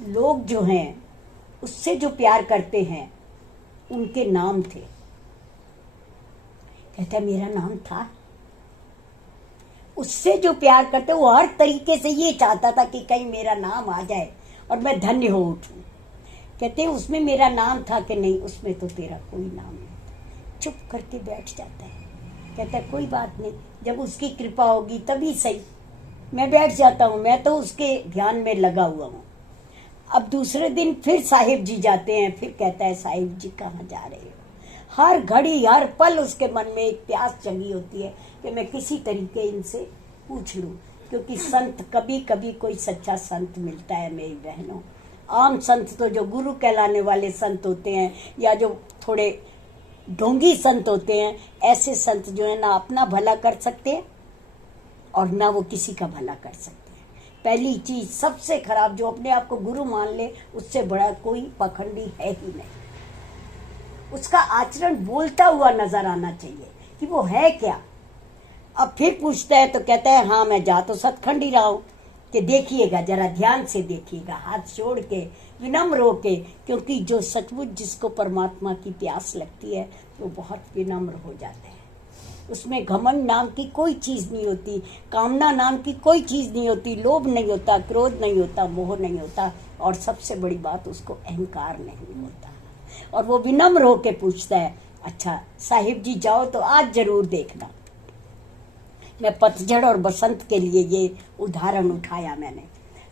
लोग जो हैं उससे जो प्यार करते हैं उनके नाम थे। कहता है मेरा नाम था। उससे जो प्यार करते वो हर तरीके से ये चाहता था कि कहीं मेरा नाम आ जाए और मैं धन्य हो उठूं। कहते हैं उसमें मेरा नाम था कि नहीं? उसमें तो तेरा कोई नाम नहीं। चुप करके बैठ जाता है। कहता है कोई बात नहीं, जब उसकी कृपा होगी तभी सही। मैं बैठ जाता हूँ, मैं तो उसके ध्यान में लगा हुआ हूँ। अब दूसरे दिन फिर साहिब जी जाते हैं। फिर कहता है साहिब जी कहाँ जा रहे हो? हर घड़ी हर पल उसके मन में एक प्यास जगी होती है कि मैं किसी तरीके इनसे पूछ लूं, क्योंकि संत कभी कभी कोई सच्चा संत मिलता है मेरी बहनों। आम संत तो जो गुरु कहलाने वाले संत होते हैं या जो थोड़े ढोंगी संत होते हैं, ऐसे संत जो है ना अपना भला कर सकते हैं और ना वो किसी का भला कर सकते हैं। पहली चीज सबसे खराब, जो अपने आप को गुरु मान ले उससे बड़ा कोई पखंडी है ही नहीं। उसका आचरण बोलता हुआ नजर आना चाहिए कि वो है क्या। अब फिर पूछता है तो कहता है हाँ मैं जा तो सतखंड ही रहा हूं, कि देखिएगा जरा ध्यान से देखिएगा, हाथ जोड़ के विनम्र होके, क्योंकि जो सचमुच जिसको परमात्मा की प्यास लगती है वो बहुत विनम्र हो जाते हैं। उसमें घमंड नाम की कोई चीज नहीं होती, कामना नाम की कोई चीज नहीं होती, लोभ नहीं होता, क्रोध नहीं होता, मोह नहीं होता, और सबसे बड़ी बात उसको अहंकार नहीं होता। और वो विनम्र होके पूछता है अच्छा साहिब जी जाओ तो आज जरूर देखना। मैं पतझड़ और बसंत के लिए ये उदाहरण उठाया मैंने।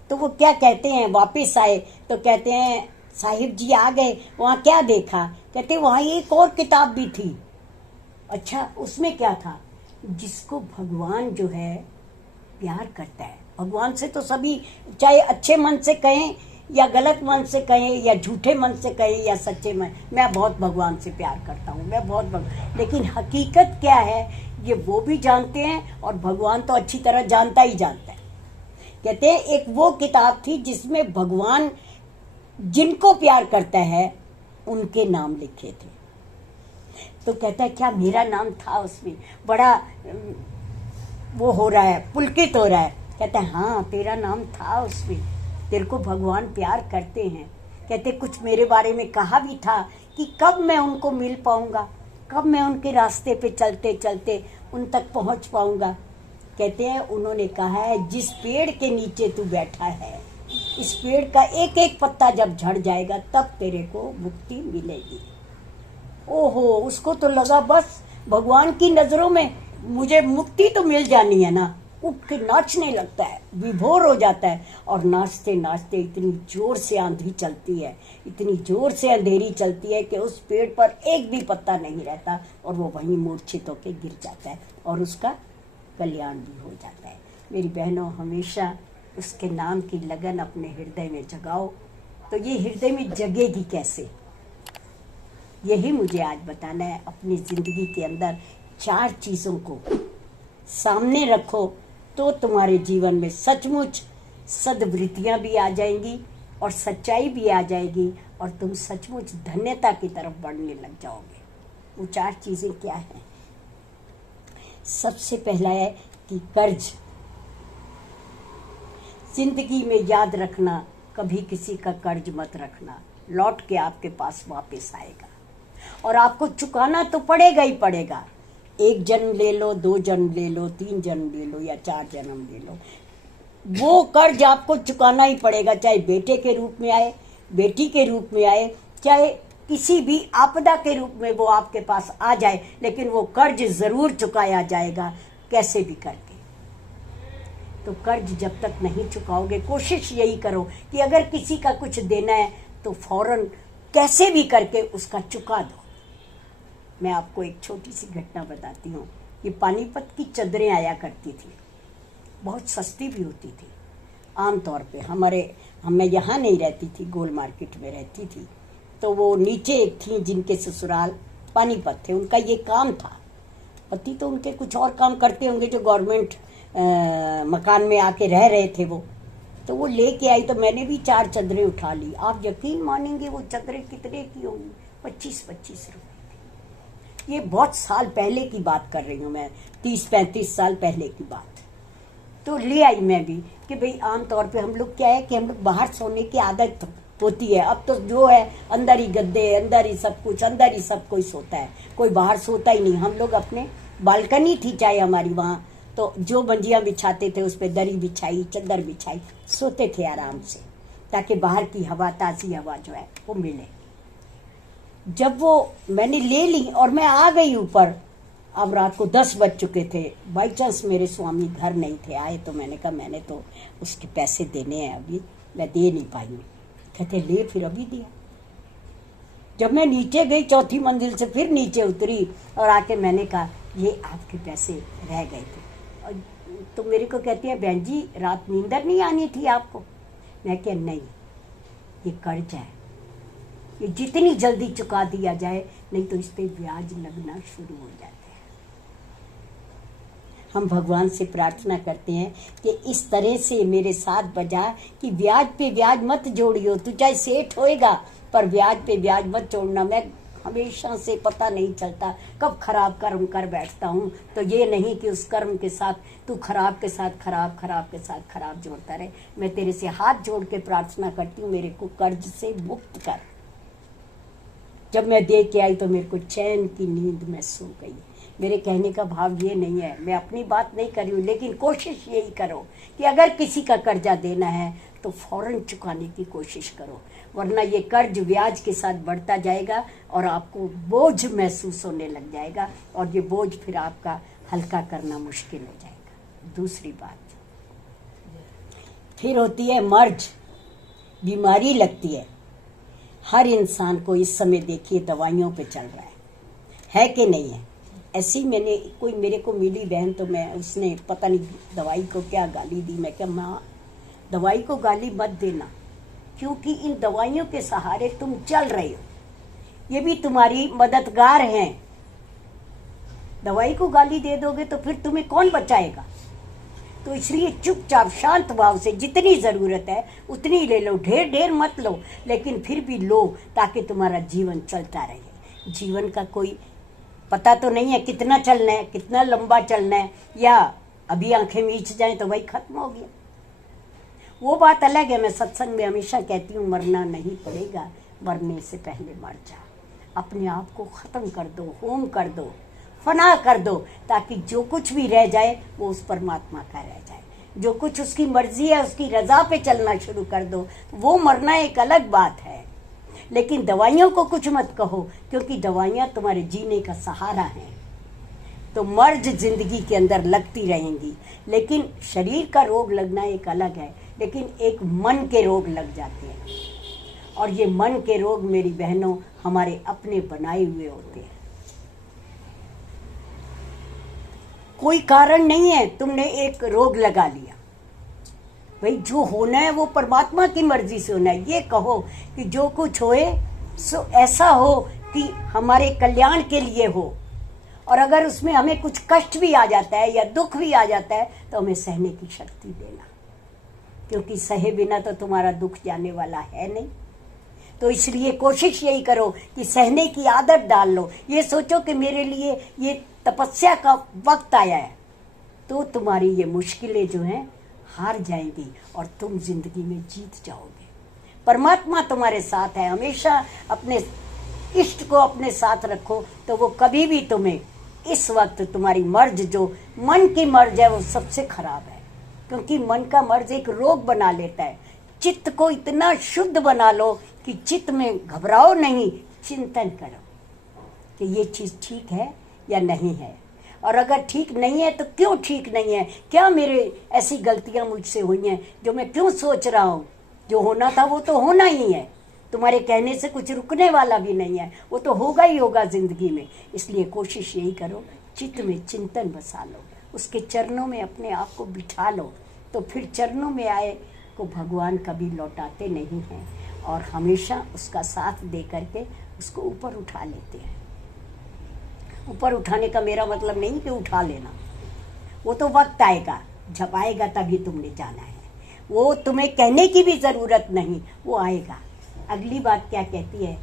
तो वो क्या कहते हैं, वापस आए तो कहते हैं साहिब जी आ गए, वहाँ क्या देखा? कहते वहाँ एक और किताब भी थी। अच्छा उसमें क्या था? जिसको भगवान जो है प्यार करता है, भगवान से तो सभी, चाहे अच्छे मन से कहें या गलत मन से कहें या झूठे मन से कहें या सच्चे मन, मैं बहुत भगवान से प्यार करता हूँ, मैं बहुत लेकिन हकीकत क्या है ये वो भी जानते हैं और भगवान तो अच्छी तरह जानता ही जानता है। कहते हैं एक वो किताब थी जिसमें भगवान जिनको प्यार करता है उनके नाम लिखे थे। तो कहता है क्या मेरा नाम था उसमें? बड़ा वो हो रहा है, पुलकित हो रहा है। कहता है हाँ तेरा नाम था उसमें, तेरे को भगवान प्यार करते हैं। कहते कुछ मेरे बारे में कहा भी था कि कब मैं उनको मिल पाऊंगा, कब मैं उनके रास्ते पे चलते चलते उन तक पहुंच पाऊंगा। कहते हैं उन्होंने कहा है जिस पेड़ के नीचे तू बैठा है, इस पेड़ का एक एक पत्ता जब झड़ जाएगा तब तेरे को मुक्ति मिलेगी। ओहो, उसको तो लगा बस भगवान की नजरों में मुझे मुक्ति तो मिल जानी है ना। उठ के नाचने लगता है, विभोर हो जाता है, और नाचते नाचते इतनी जोर से आंधी चलती है, इतनी जोर से अंधेरी चलती है कि उस पेड़ पर एक भी पत्ता नहीं रहता और वो वहीं मूर्छित होकर गिर जाता है और उसका कल्याण भी हो जाता है। मेरी बहनों, हमेशा उसके नाम की लगन अपने हृदय में जगाओ। तो ये हृदय में जगेगी कैसे, यही मुझे आज बताना है। अपनी जिंदगी के अंदर 4 चीजों को सामने रखो तो तुम्हारे जीवन में सचमुच सद्वृत्तियां भी आ जाएंगी और सच्चाई भी आ जाएगी और तुम सचमुच धन्यता की तरफ बढ़ने लग जाओगे। वो 4 चीजें क्या हैं? सबसे पहला है कि कर्ज। जिंदगी में याद रखना, कभी किसी का कर्ज मत रखना, लौट के आपके पास वापस आएगा और आपको चुकाना तो पड़ेगा ही पड़ेगा। 1 जन्म ले लो, 2 जन्म ले लो, 3 जन्म ले लो या 4 जन्म ले लो, वो कर्ज आपको चुकाना ही पड़ेगा। चाहे बेटे के रूप में आए, बेटी के रूप में आए, चाहे किसी भी आपदा के रूप में वो आपके पास आ जाए, लेकिन वो कर्ज जरूर चुकाया जाएगा कैसे भी करके। तो कर्ज जब तक नहीं चुकाओगे, कोशिश यही करो कि अगर किसी का कुछ देना है तो फौरन कैसे भी करके उसका चुका दो। मैं आपको एक छोटी सी घटना बताती हूँ। ये पानीपत की चदरें आया करती थी, बहुत सस्ती भी होती थी। आमतौर पे मैं यहाँ नहीं रहती थी, गोल मार्केट में रहती थी। तो वो नीचे एक थी जिनके ससुराल पानीपत थे, उनका ये काम था। पति तो उनके कुछ और काम करते होंगे, जो गवर्नमेंट मकान में आके रह रहे थे वो। तो वो लेके आई, तो मैंने भी 4 चदरें उठा ली। आप यकीन मानेंगे वो चदरें कितने की होंगी? 25-25 रुपए। ये बहुत साल पहले की बात कर रही हूँ मैं, 30-35 साल पहले की बात। तो ले आई मैं भी कि भाई आमतौर पे हम लोग क्या है कि हम लोग बाहर सोने की आदत होती है। अब तो जो है अंदर ही गद्दे, अंदर ही सब कुछ, अंदर ही सब कोई सोता है, कोई बाहर सोता ही नहीं। हम लोग अपने बालकनी थी चाहे हमारी वहाँ, तो जो मंजियाँ बिछाते थे उस पर दरी बिछाई, चादर बिछाई, सोते थे आराम से, ताकि बाहर की हवा, ताज़ी हवा जो है वो मिले। जब वो मैंने ले ली और मैं आ गई ऊपर, अब रात को 10 बज चुके थे। बाई चांस मेरे स्वामी घर नहीं थे आए, तो मैंने कहा मैंने तो उसके पैसे देने हैं, अभी मैं दे नहीं पाई। कहते ले, फिर अभी दिया। जब मैं नीचे गई 4थी मंजिल से, फिर नीचे उतरी और आके मैंने कहा ये आपके पैसे रह गए थे। और तो मेरे को कहती है बहन जी रात नींदर नहीं आनी थी आपको? मैं क्या नहीं, ये कर्ज है, ये जितनी जल्दी चुका दिया जाए, नहीं तो इस पे ब्याज लगना शुरू हो जाता है। हम भगवान से प्रार्थना करते हैं कि इस तरह से मेरे साथ बजा कि ब्याज पे ब्याज मत जोड़ियो। तू चाहे सेठ होएगा पर ब्याज पे ब्याज मत जोड़ना। मैं हमेशा से पता नहीं चलता कब खराब कर्म कर बैठता हूँ, तो ये नहीं कि उस कर्म के साथ तू खराब के साथ खराब, खराब के साथ खराब जोड़ता रहे। मैं तेरे से हाथ जोड़ के प्रार्थना करती हूँ, मेरे को कर्ज से मुक्त कर। जब मैं दे के आई तो मेरे को चैन की नींद में सो गई। मेरे कहने का भाव ये नहीं है, मैं अपनी बात नहीं कर रही हूँ, लेकिन कोशिश यही करो कि अगर किसी का कर्जा देना है तो फौरन चुकाने की कोशिश करो, वरना ये कर्ज ब्याज के साथ बढ़ता जाएगा और आपको बोझ महसूस होने लग जाएगा, और ये बोझ फिर आपका हल्का करना मुश्किल हो जाएगा। दूसरी बात फिर होती है मर्ज, बीमारी लगती है। हर इंसान को इस समय देखिए दवाइयों पे चल रहा है कि नहीं है? ऐसी मैंने कोई मेरे को मिली बहन, तो मैं उसने पता नहीं दवाई को क्या गाली दी। मैं क्या माँ दवाई को गाली मत देना, क्योंकि इन दवाइयों के सहारे तुम चल रहे हो, ये भी तुम्हारी मददगार हैं। दवाई को गाली दे दोगे तो फिर तुम्हें कौन बचाएगा? तो इसलिए चुपचाप शांत भाव से जितनी ज़रूरत है उतनी ले लो, ढेर ढेर मत लो, लेकिन फिर भी लो, ताकि तुम्हारा जीवन चलता रहे। जीवन का कोई पता तो नहीं है कितना चलना है, कितना लंबा चलना है, या अभी आंखें मीच जाएं तो वही खत्म हो गया। वो बात अलग है। मैं सत्संग में हमेशा कहती हूँ मरना नहीं पड़ेगा, मरने से पहले मर जा। अपने आप को ख़त्म कर दो, होम कर दो, फना कर दो, ताकि जो कुछ भी रह जाए वो उस परमात्मा का रह जाए। जो कुछ उसकी मर्जी है उसकी रजा पे चलना शुरू कर दो। वो मरना एक अलग बात है, लेकिन दवाइयों को कुछ मत कहो, क्योंकि दवाइयाँ तुम्हारे जीने का सहारा हैं। तो मर्ज जिंदगी के अंदर लगती रहेंगी, लेकिन शरीर का रोग लगना एक अलग है, लेकिन एक मन के रोग लग जाते हैं। और ये मन के रोग मेरी बहनों हमारे अपने बनाए हुए होते हैं। कोई कारण नहीं है, तुमने एक रोग लगा लिया, भाई जो होना है वो परमात्मा की मर्जी से होना है। ये कहो कि जो कुछ होए सो ऐसा हो कि हमारे कल्याण के लिए हो, और अगर उसमें हमें कुछ कष्ट भी आ जाता है या दुख भी आ जाता है तो हमें सहने की शक्ति देना, क्योंकि सहे बिना तो तुम्हारा दुख जाने वाला है नहीं। तो इसलिए कोशिश यही करो कि सहने की आदत डाल लो। ये सोचो कि मेरे लिए ये तपस्या का वक्त आया है, तो तुम्हारी ये मुश्किलें जो हैं हार जाएंगी और तुम जिंदगी में जीत जाओगे। परमात्मा तुम्हारे साथ है। हमेशा अपने इष्ट को अपने साथ रखो, तो वो कभी भी तुम्हें इस वक्त तुम्हारी मर्ज, जो मन की मर्ज है, वो सबसे खराब है, क्योंकि मन का मर्ज एक रोग बना लेता है। चित्त को इतना शुद्ध बना लो कि चित्त में घबराओ नहीं, चिंतन करो कि ये चीज़ ठीक है या नहीं है, और अगर ठीक नहीं है तो क्यों ठीक नहीं है, क्या मेरे ऐसी गलतियां मुझसे हुई हैं जो मैं क्यों सोच रहा हूँ। जो होना था वो तो होना ही है, तुम्हारे कहने से कुछ रुकने वाला भी नहीं है, वो तो होगा ही होगा जिंदगी में। इसलिए कोशिश यही करो, चित्त में चिंतन बसा लो, उसके चरणों में अपने आप को बिठा लो, तो फिर चरणों में आए को भगवान कभी लौटाते नहीं हैं और हमेशा उसका साथ दे करके उसको ऊपर उठा लेते हैं। ऊपर उठाने का मेरा मतलब नहीं कि उठा लेना, वो तो वक्त आएगा, जब आएगा तभी तुमने जाना है, वो तुम्हें कहने की भी ज़रूरत नहीं, वो आएगा। अगली बात क्या कहती है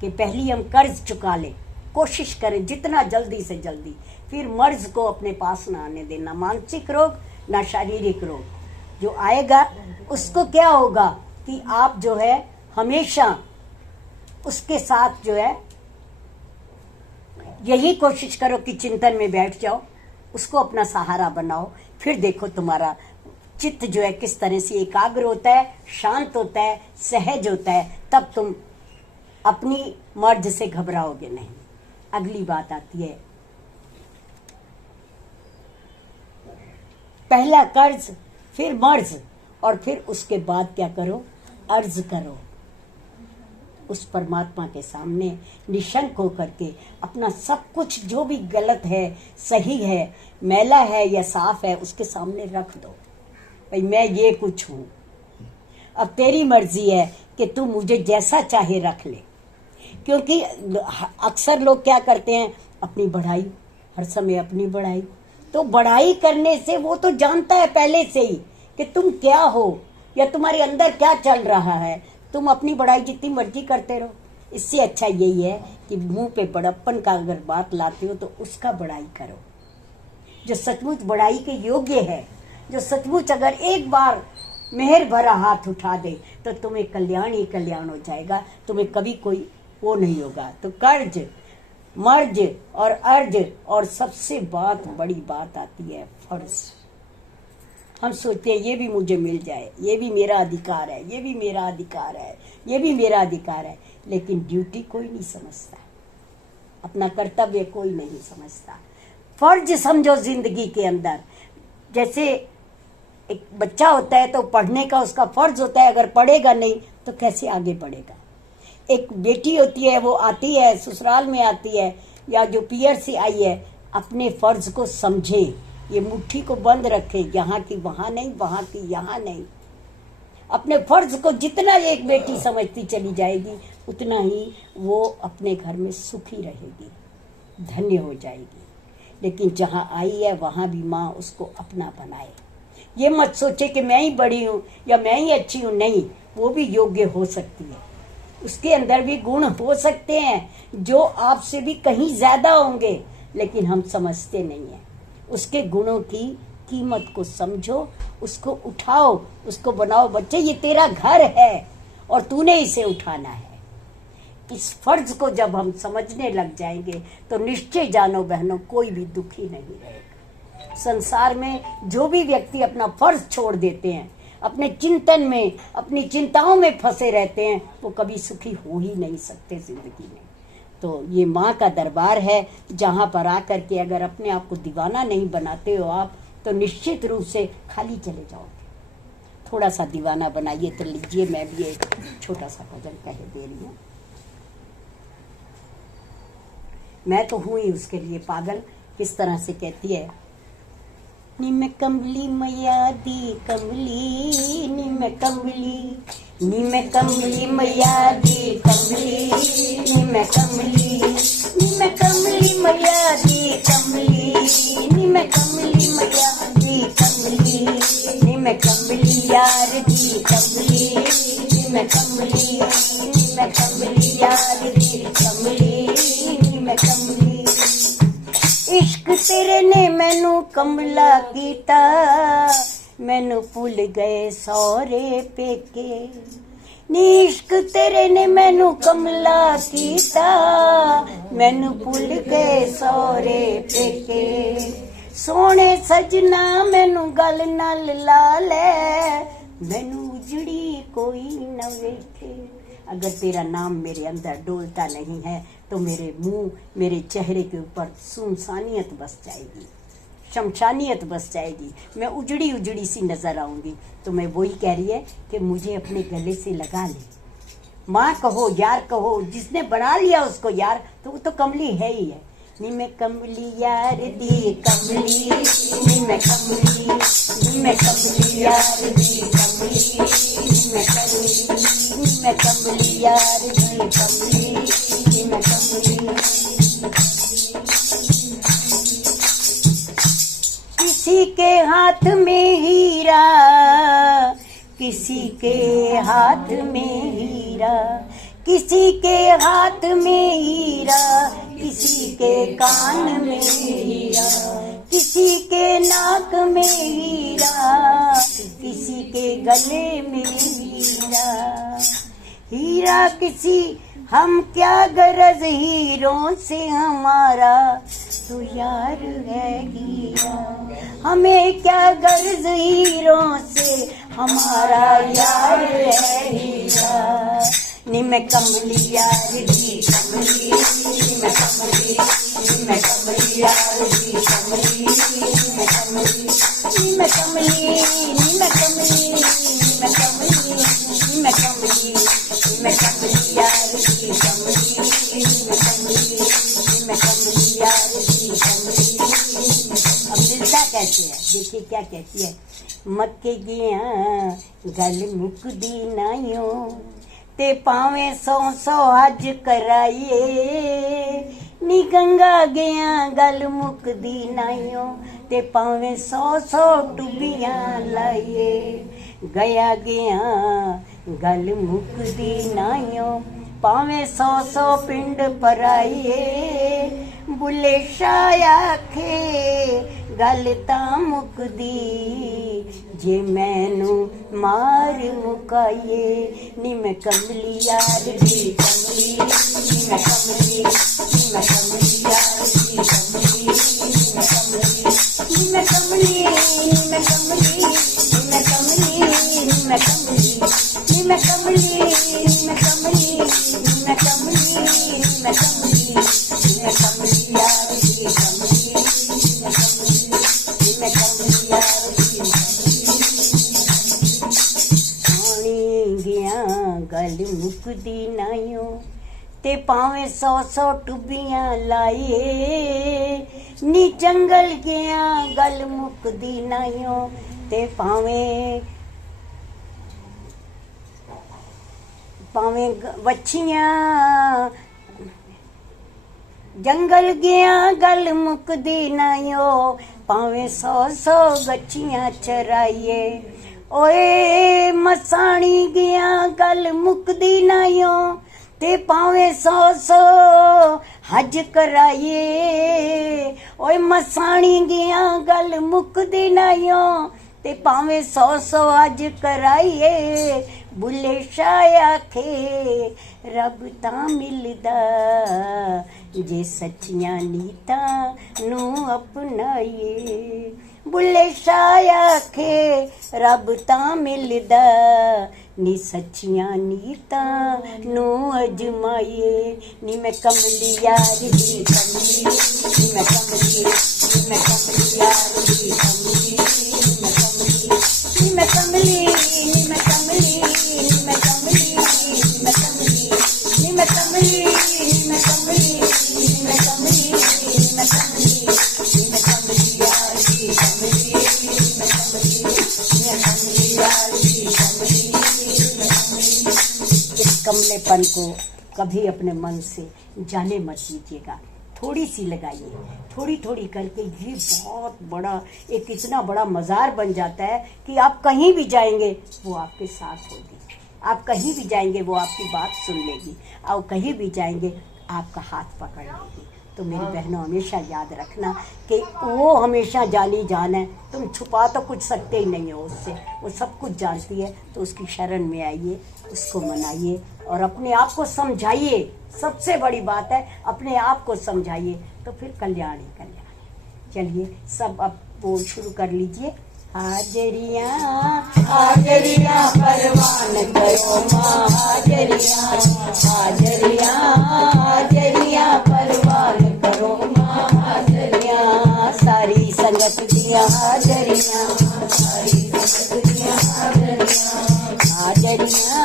कि पहली हम कर्ज चुका लें, कोशिश करें जितना जल्दी से जल्दी, फिर मर्ज को अपने पास ना आने देना। मानसिक रोग ना शारीरिक रोग, जो आएगा उसको क्या होगा कि आप जो है हमेशा उसके साथ जो है यही कोशिश करो कि चिंतन में बैठ जाओ, उसको अपना सहारा बनाओ, फिर देखो तुम्हारा चित्त जो है किस तरह से एकाग्र होता है, शांत होता है, सहज होता है, तब तुम अपनी मर्ज से घबराओगे नहीं। अगली बात आती है, पहला कर्ज, फिर मर्ज, और फिर उसके बाद क्या करो, अर्ज करो उस परमात्मा के सामने निशंक होकर के अपना सब कुछ जो भी गलत है, सही है, मैला है या साफ है, उसके सामने रख दो। भाई मैं ये कुछ हूँ, अब तेरी मर्जी है कि तू मुझे जैसा चाहे रख ले। क्योंकि अक्सर लोग क्या करते हैं, अपनी बढ़ाई, हर समय अपनी बढ़ाई, तो बढ़ाई करने से वो तो जानता है पहले से ही कि तुम क्या हो या तुम्हारे अंदर क्या चल रहा है, तुम अपनी बढ़ाई जितनी मर्जी करते रहो। इससे अच्छा यही है कि मुंह पे बड़प्पन का अगर बात लाते हो तो उसका बढ़ाई करो, जो सचमुच बढ़ाई के योग्य है, जो सचमुच अगर एक बार मेहर भरा हाथ उठा दे तो तुम्हें कल्याण ही कल्याण हो जाएगा, तुम्हें कभी कोई वो नहीं होगा। तो कर्ज, मर्ज और अर्ज, और सबसे बड़ी बात आती है फर्ज। हम सोचते हैं ये भी मुझे मिल जाए, ये भी मेरा अधिकार है, ये भी मेरा अधिकार है, ये भी मेरा अधिकार है, लेकिन ड्यूटी कोई नहीं समझता, अपना कर्तव्य कोई नहीं समझता। फर्ज समझो जिंदगी के अंदर, जैसे एक बच्चा होता है तो पढ़ने का उसका फर्ज होता है, अगर पढ़ेगा नहीं तो कैसे आगे बढ़ेगा। एक बेटी होती है, वो आती है, ससुराल में आती है या जो पियर से आई है, अपने फर्ज को समझे, ये मुट्ठी को बंद रखे, यहाँ की वहाँ नहीं, वहाँ की यहाँ नहीं। अपने फर्ज को जितना एक बेटी समझती चली जाएगी, उतना ही वो अपने घर में सुखी रहेगी, धन्य हो जाएगी। लेकिन जहाँ आई है वहाँ भी माँ उसको अपना बनाए। ये मत सोचे कि मैं ही बड़ी हूँ या मैं ही अच्छी हूँ, नहीं, वो भी योग्य हो सकती है, उसके अंदर भी गुण हो सकते हैं जो आपसे भी कहीं ज्यादा होंगे, लेकिन हम समझते नहीं हैं। उसके गुणों की कीमत को समझो, उसको उठाओ, उसको बनाओ। बच्चे ये तेरा घर है और तूने इसे उठाना है। इस फर्ज को जब हम समझने लग जाएंगे तो निश्चय जानो बहनों, कोई भी दुखी नहीं रहेगा। संसार में जो भी व्यक्ति अपना फर्ज छोड़ देते हैं, अपने चिंतन में, अपनी चिंताओं में फंसे रहते हैं, वो कभी सुखी हो ही नहीं सकते जिंदगी में। तो ये माँ का दरबार है, जहाँ पर आकर के अगर अपने आप को दीवाना नहीं बनाते हो आप, तो निश्चित रूप से खाली चले जाओगे। थोड़ा सा दीवाना बनाइए तो लीजिए, मैं भी एक छोटा सा भजन कह दे रही हूँ। मैं तो हूँ ही उसके लिए पागल। किस तरह से कहती है, निम कमली मैया दी कमली, निम कमली, निम कमली मैया दी कमली, निम कमली, निम कमली मैया दी कमली, निम कमली मैया दी कमली, निम कमली यार दी कमली, निम कमली, निम कमली यार दी कमली, निम कमली। इश्क तेरे ने मैनू कमला कीता, मैनू भुल गए सौरे पेके। ਨੀ ਇਸ਼ਕ ਤੇਰੇ ਨੇ ਮੈਨੂੰ ਕਮਲਾ ਕੀਤਾ, ਮੈਨੂੰ ਭੁੱਲ ਗਏ ਸਹੁਰੇ ਪੇਕੇ। ਸੋਹਣੇ ਸਜਣਾ ਮੈਨੂੰ ਗਲ ਨਾਲ ਲਾ ਲੈ, मैनू उजड़ी कोई न देखे। अगर तेरा नाम मेरे अंदर डोलता नहीं है तो मेरे मुंह, मेरे चेहरे के ऊपर सुनसानियत बस जाएगी, शमशानियत बस जाएगी, मैं उजड़ी उजड़ी सी नजर आऊंगी। तो मैं वही कह रही है कि मुझे अपने गले से लगा ले। माँ कहो, यार कहो, जिसने बना लिया उसको यार, तो वो तो कमली है ही है। नी मैं कमली यार दी कमली, नी मैं कमली, नी मैं कमली यार दी कमली, नी मैं कमली, नी मैं कमली यार दी कमली, नी मैं कमली। किसी के हाथ में हीरा, किसी के हाथ में हीरा, किसी के हाथ में हीरा, किसी के कान में हीरा, किसी के नाक में हीरा, किसी के गले में हीरा। हीरा किसी, हम क्या गरज हीरों से हमारा, तो यार है हीरा। हमें क्या गरज हीरों से, हमारा यार है हीरा। नी मैं कमली यार दी कमली, नी मैं कमली, नी मैं कमली यार दी कमली, नी मैं कमली, नी मैं कमली, नी मैं कमली, नी मैं कमली, नी मैं कमली, नी मैं कमली यार दी कमली, नी मैं कमली, नी मैं कमली यार दी कमली। अब मिलता कैसे है, देखिए क्या कहती है। मक्के गया गल मुकदी नाइयों, ते पावे 100 हज कराइए। नी गंगा गया गल मुकदी नाइयों, ते पावे 100 टुबियां लाइए। गया गल मुकदी नाइयों, पावे 100 पिंड पराइए। बुले शाह आखे गल तां मुकदी, जे मैनू मार मुकाइए। नी मैं कमली यार दी कमली, नी मैं कमली, नी मैं कमली यार दी कमली, नी मैं कमली, नी मैं कमली, नी मैं कमली, नी मैं कमली, नी मैं कमली, नी मैं कमली, नी मैं कमली, नी मैं कमली, नी मैं कमली, नी मैं कमली यार दी कमली, नी मैं कमली, नी मैं कमली यार दी कमली। गया गल मुकदी नाइयों, ते पावे 100 टुबियां लाइए। नी जंगल गया गल मुकदी नाइयों, ते पावे वछियां। जंगल गया गल मुकदी नाइयों, पावे 100 गछियां चराइए। ओए मसाणी गया गल मुकदी नाइयों, ते पावे 100 हज कराइए। ओए मसाणी गया गल मुकदी नाइयों, ते पावे 100 हज कराइए। बुले शाह आखे रब तां मिलदा, जे सच्चियां नीतां नू अपनाइए। बुले शाह आखे रब तां मिलदा, नी सच्चियां नीतां नू अजमाइए। नी मैं कमली यार दी कमली, नी मैं कमली, नी मैं कमली यार दी कमली, नी मैं कमली, नी मैं कमली, नी मैं कमली, नी मैं कमली, नी मैं कमली, नी मैं कमली, नी मैं कमली, नी मैं कमली, नी मैं कमली, नी मैं कमली यार दी कमली, नी मैं कमली, नी मैं कमली यार दी कमली, नी मैं कमली। इस कमलेपन को कभी अपने मन से जाने मत दीजिएगा, थोड़ी सी लगाइए, थोड़ी थोड़ी करके ये बहुत बड़ा, एक इतना बड़ा मज़ार बन जाता है कि आप कहीं भी जाएंगे वो आपके साथ होगी, आप कहीं भी जाएंगे वो आपकी बात सुन लेगी, और कहीं भी जाएंगे आपका हाथ पकड़ लेगी। तो मेरी बहनों हमेशा याद रखना कि वो हमेशा जानी जान है, तुम छुपा तो कुछ सकते ही नहीं हो उससे, वो सब कुछ जानती है। तो उसकी शरण में आइए, उसको मनाइए और अपने आप को समझाइए। सबसे बड़ी बात है अपने आप को समझाइए, तो फिर कल्याण ही कल्याण। चलिए सब अब बोल शुरू कर लीजिए। हाजरियाँ हाजरियाँ परवान करो माँ, हाजरियाँ हाजरियाँ हाजरियाँ परवान करो माँ, हाजरियाँ सारी संगत दिया हाजरियाँ, सारी संगत दिया हाजरियाँ, हाजरियाँ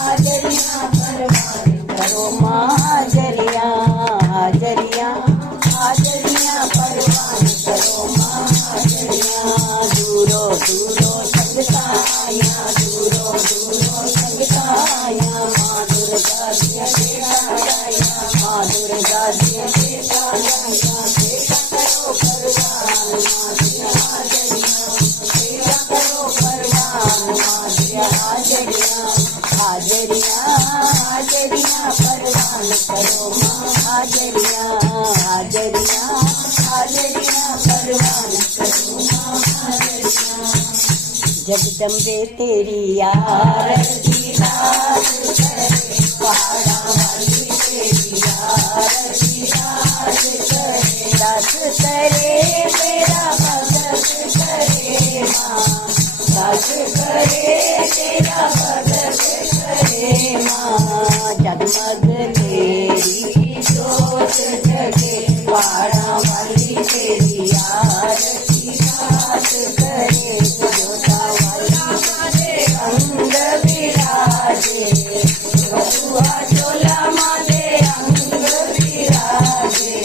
हाजरियाँ परवान करो माँ, हाजरियाँ हाजरियाँ हाजरियाँ परवान करो माँ, हाजरियाँ दूरो दूरो संग साया, दूरो दूरो संग साया, माँ दुर्गा दिया तेरा गाया, माँ दुर्गा दिया तेरा गाया, तेरा करो परवान माँ दिया हाजरियाँ, तेरा करो परवान माँ दिया हाजरियाँ, हाजरियाँ हाजरियाँ परवान करो माँ, हाजरियाँ हाजरियाँ हाजरियाँ परवान करो माँ, हाजरियाँ जगदम्बे तेरी आरती रात करे, पहाड़ा वाली तेरी आरती रात करे, दास करे तेरा भगत करे माँ, दास करे तेरा भगत करे माँ, जगमग तेरी जोत जगे, पहाड़ा वाली तेरी आरती रात करे, जोता वाली अंग विराजे, बटुआ चोला माले अंग विराजे,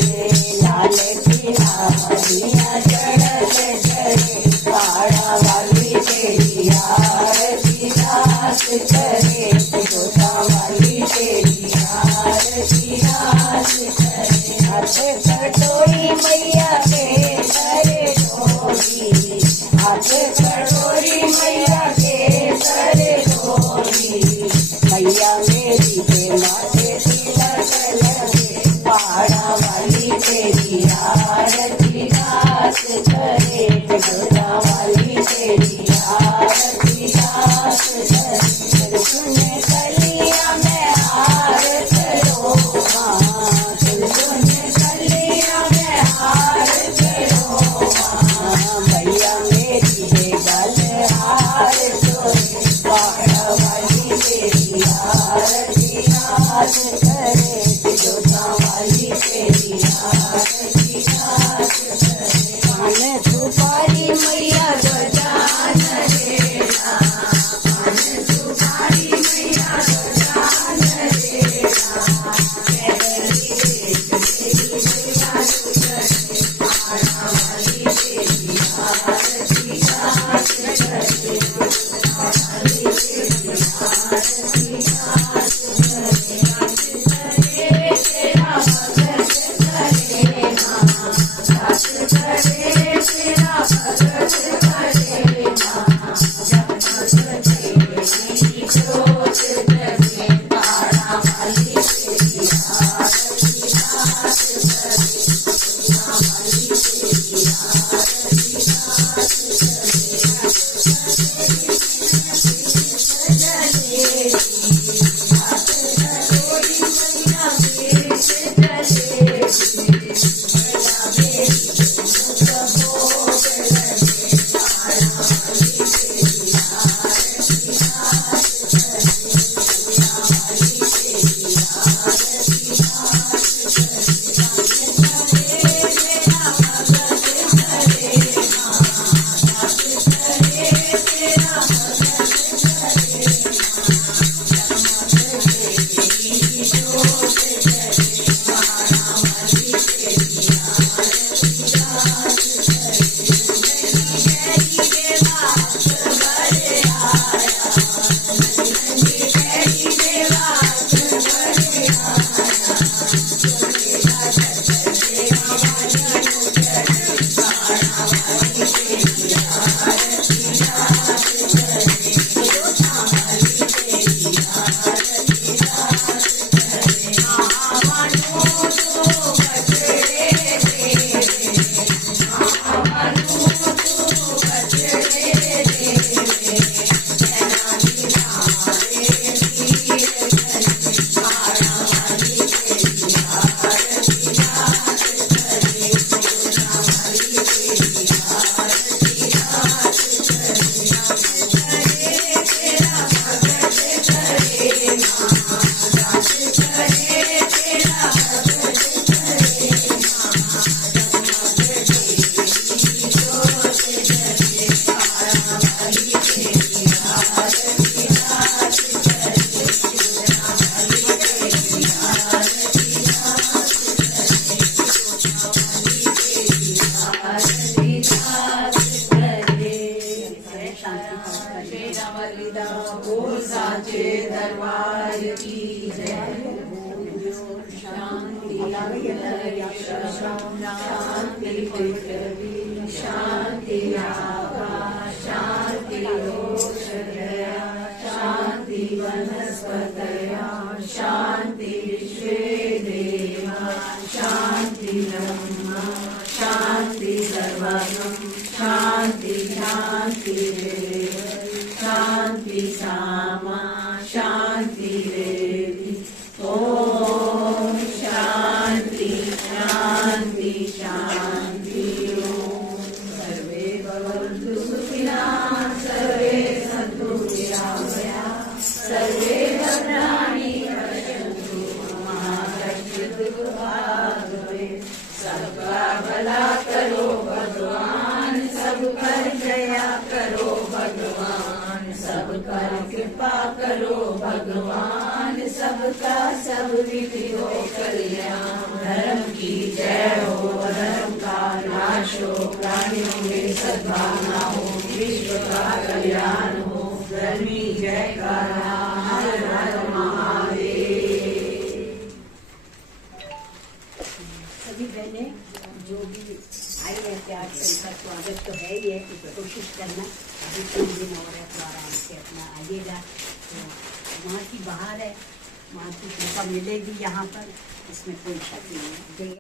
लाल पीला मनिया चढ़ते चढ़े, पहाड़ा वाली तेरी आरती रात करे, जोता वाली तेरी आरती रात करे, हाथ कटोरी मैया के करे डोरी, हाथ कटोरी मैया के करे डोरी, मैया मेरी के माथे तिलक लगे, पहाड़ा वाली तेरी आरती रात करे, जोता वाली तेरी आरती रात करे, सुने कलिया में हार करो माँ, सुने कलिया में हार करो माँ, भैया मेरी है गल हार चोरी, पहाड़ा वाली तेरी आरती रात करे, जोता वाली तेरी आरती रात करे, पान सुपारी मैया गजान देना, पान सुपारी मैया गजान देना, पैदली तेरी सेवा करे, पहाड़ा वाली तेरी आरती रात करे, जोता वाली तेरी आरती रात करे, तेरा भगत करे माँ, दास करे तेरा भगत करे माँ, जगमग तेरी जोत जगे, पहाड़ा वाली तेरी आरती रात करे, जोता वाली तेरी आरती रात करे, हाथ कटोरी मैया के शांति पृथ्वी शांति आकाश शांति औषधया शांति वनस्पतयः शांति विश्वे देवा शांति ब्रह्मा शांति सर्वगं शांति शांति शांति सामा शांति देवी ओम शांति शांति शांति ओम सर्वे भवन्तु सुखिनः सर्वे सन्तु निरामयाः सर्वे भद्राणि पश्यन्तु मा कश्चित् दुःखभाग् भवेत् सबका भला करो भगवान सब पर दया करो भगवान सब पर कृपा करो भगवान सबका सब विधि हो कल्याण धर्म की जय हो धर्म का नाश हो प्राणियों में सद्भावना हो विश्व का कल्याण हो धर्मी जय का हर हर महादेव। सभी बहने जो भी आई है प्यार से उनका स्वागत तो है ही है, कोशिश करना अभी 3 दिन और है तो आराम से अपना आइएगा। तो माँ की बहार है, माँ की कृपा मिलेगी यहाँ पर, इसमें कोई शक नहीं है।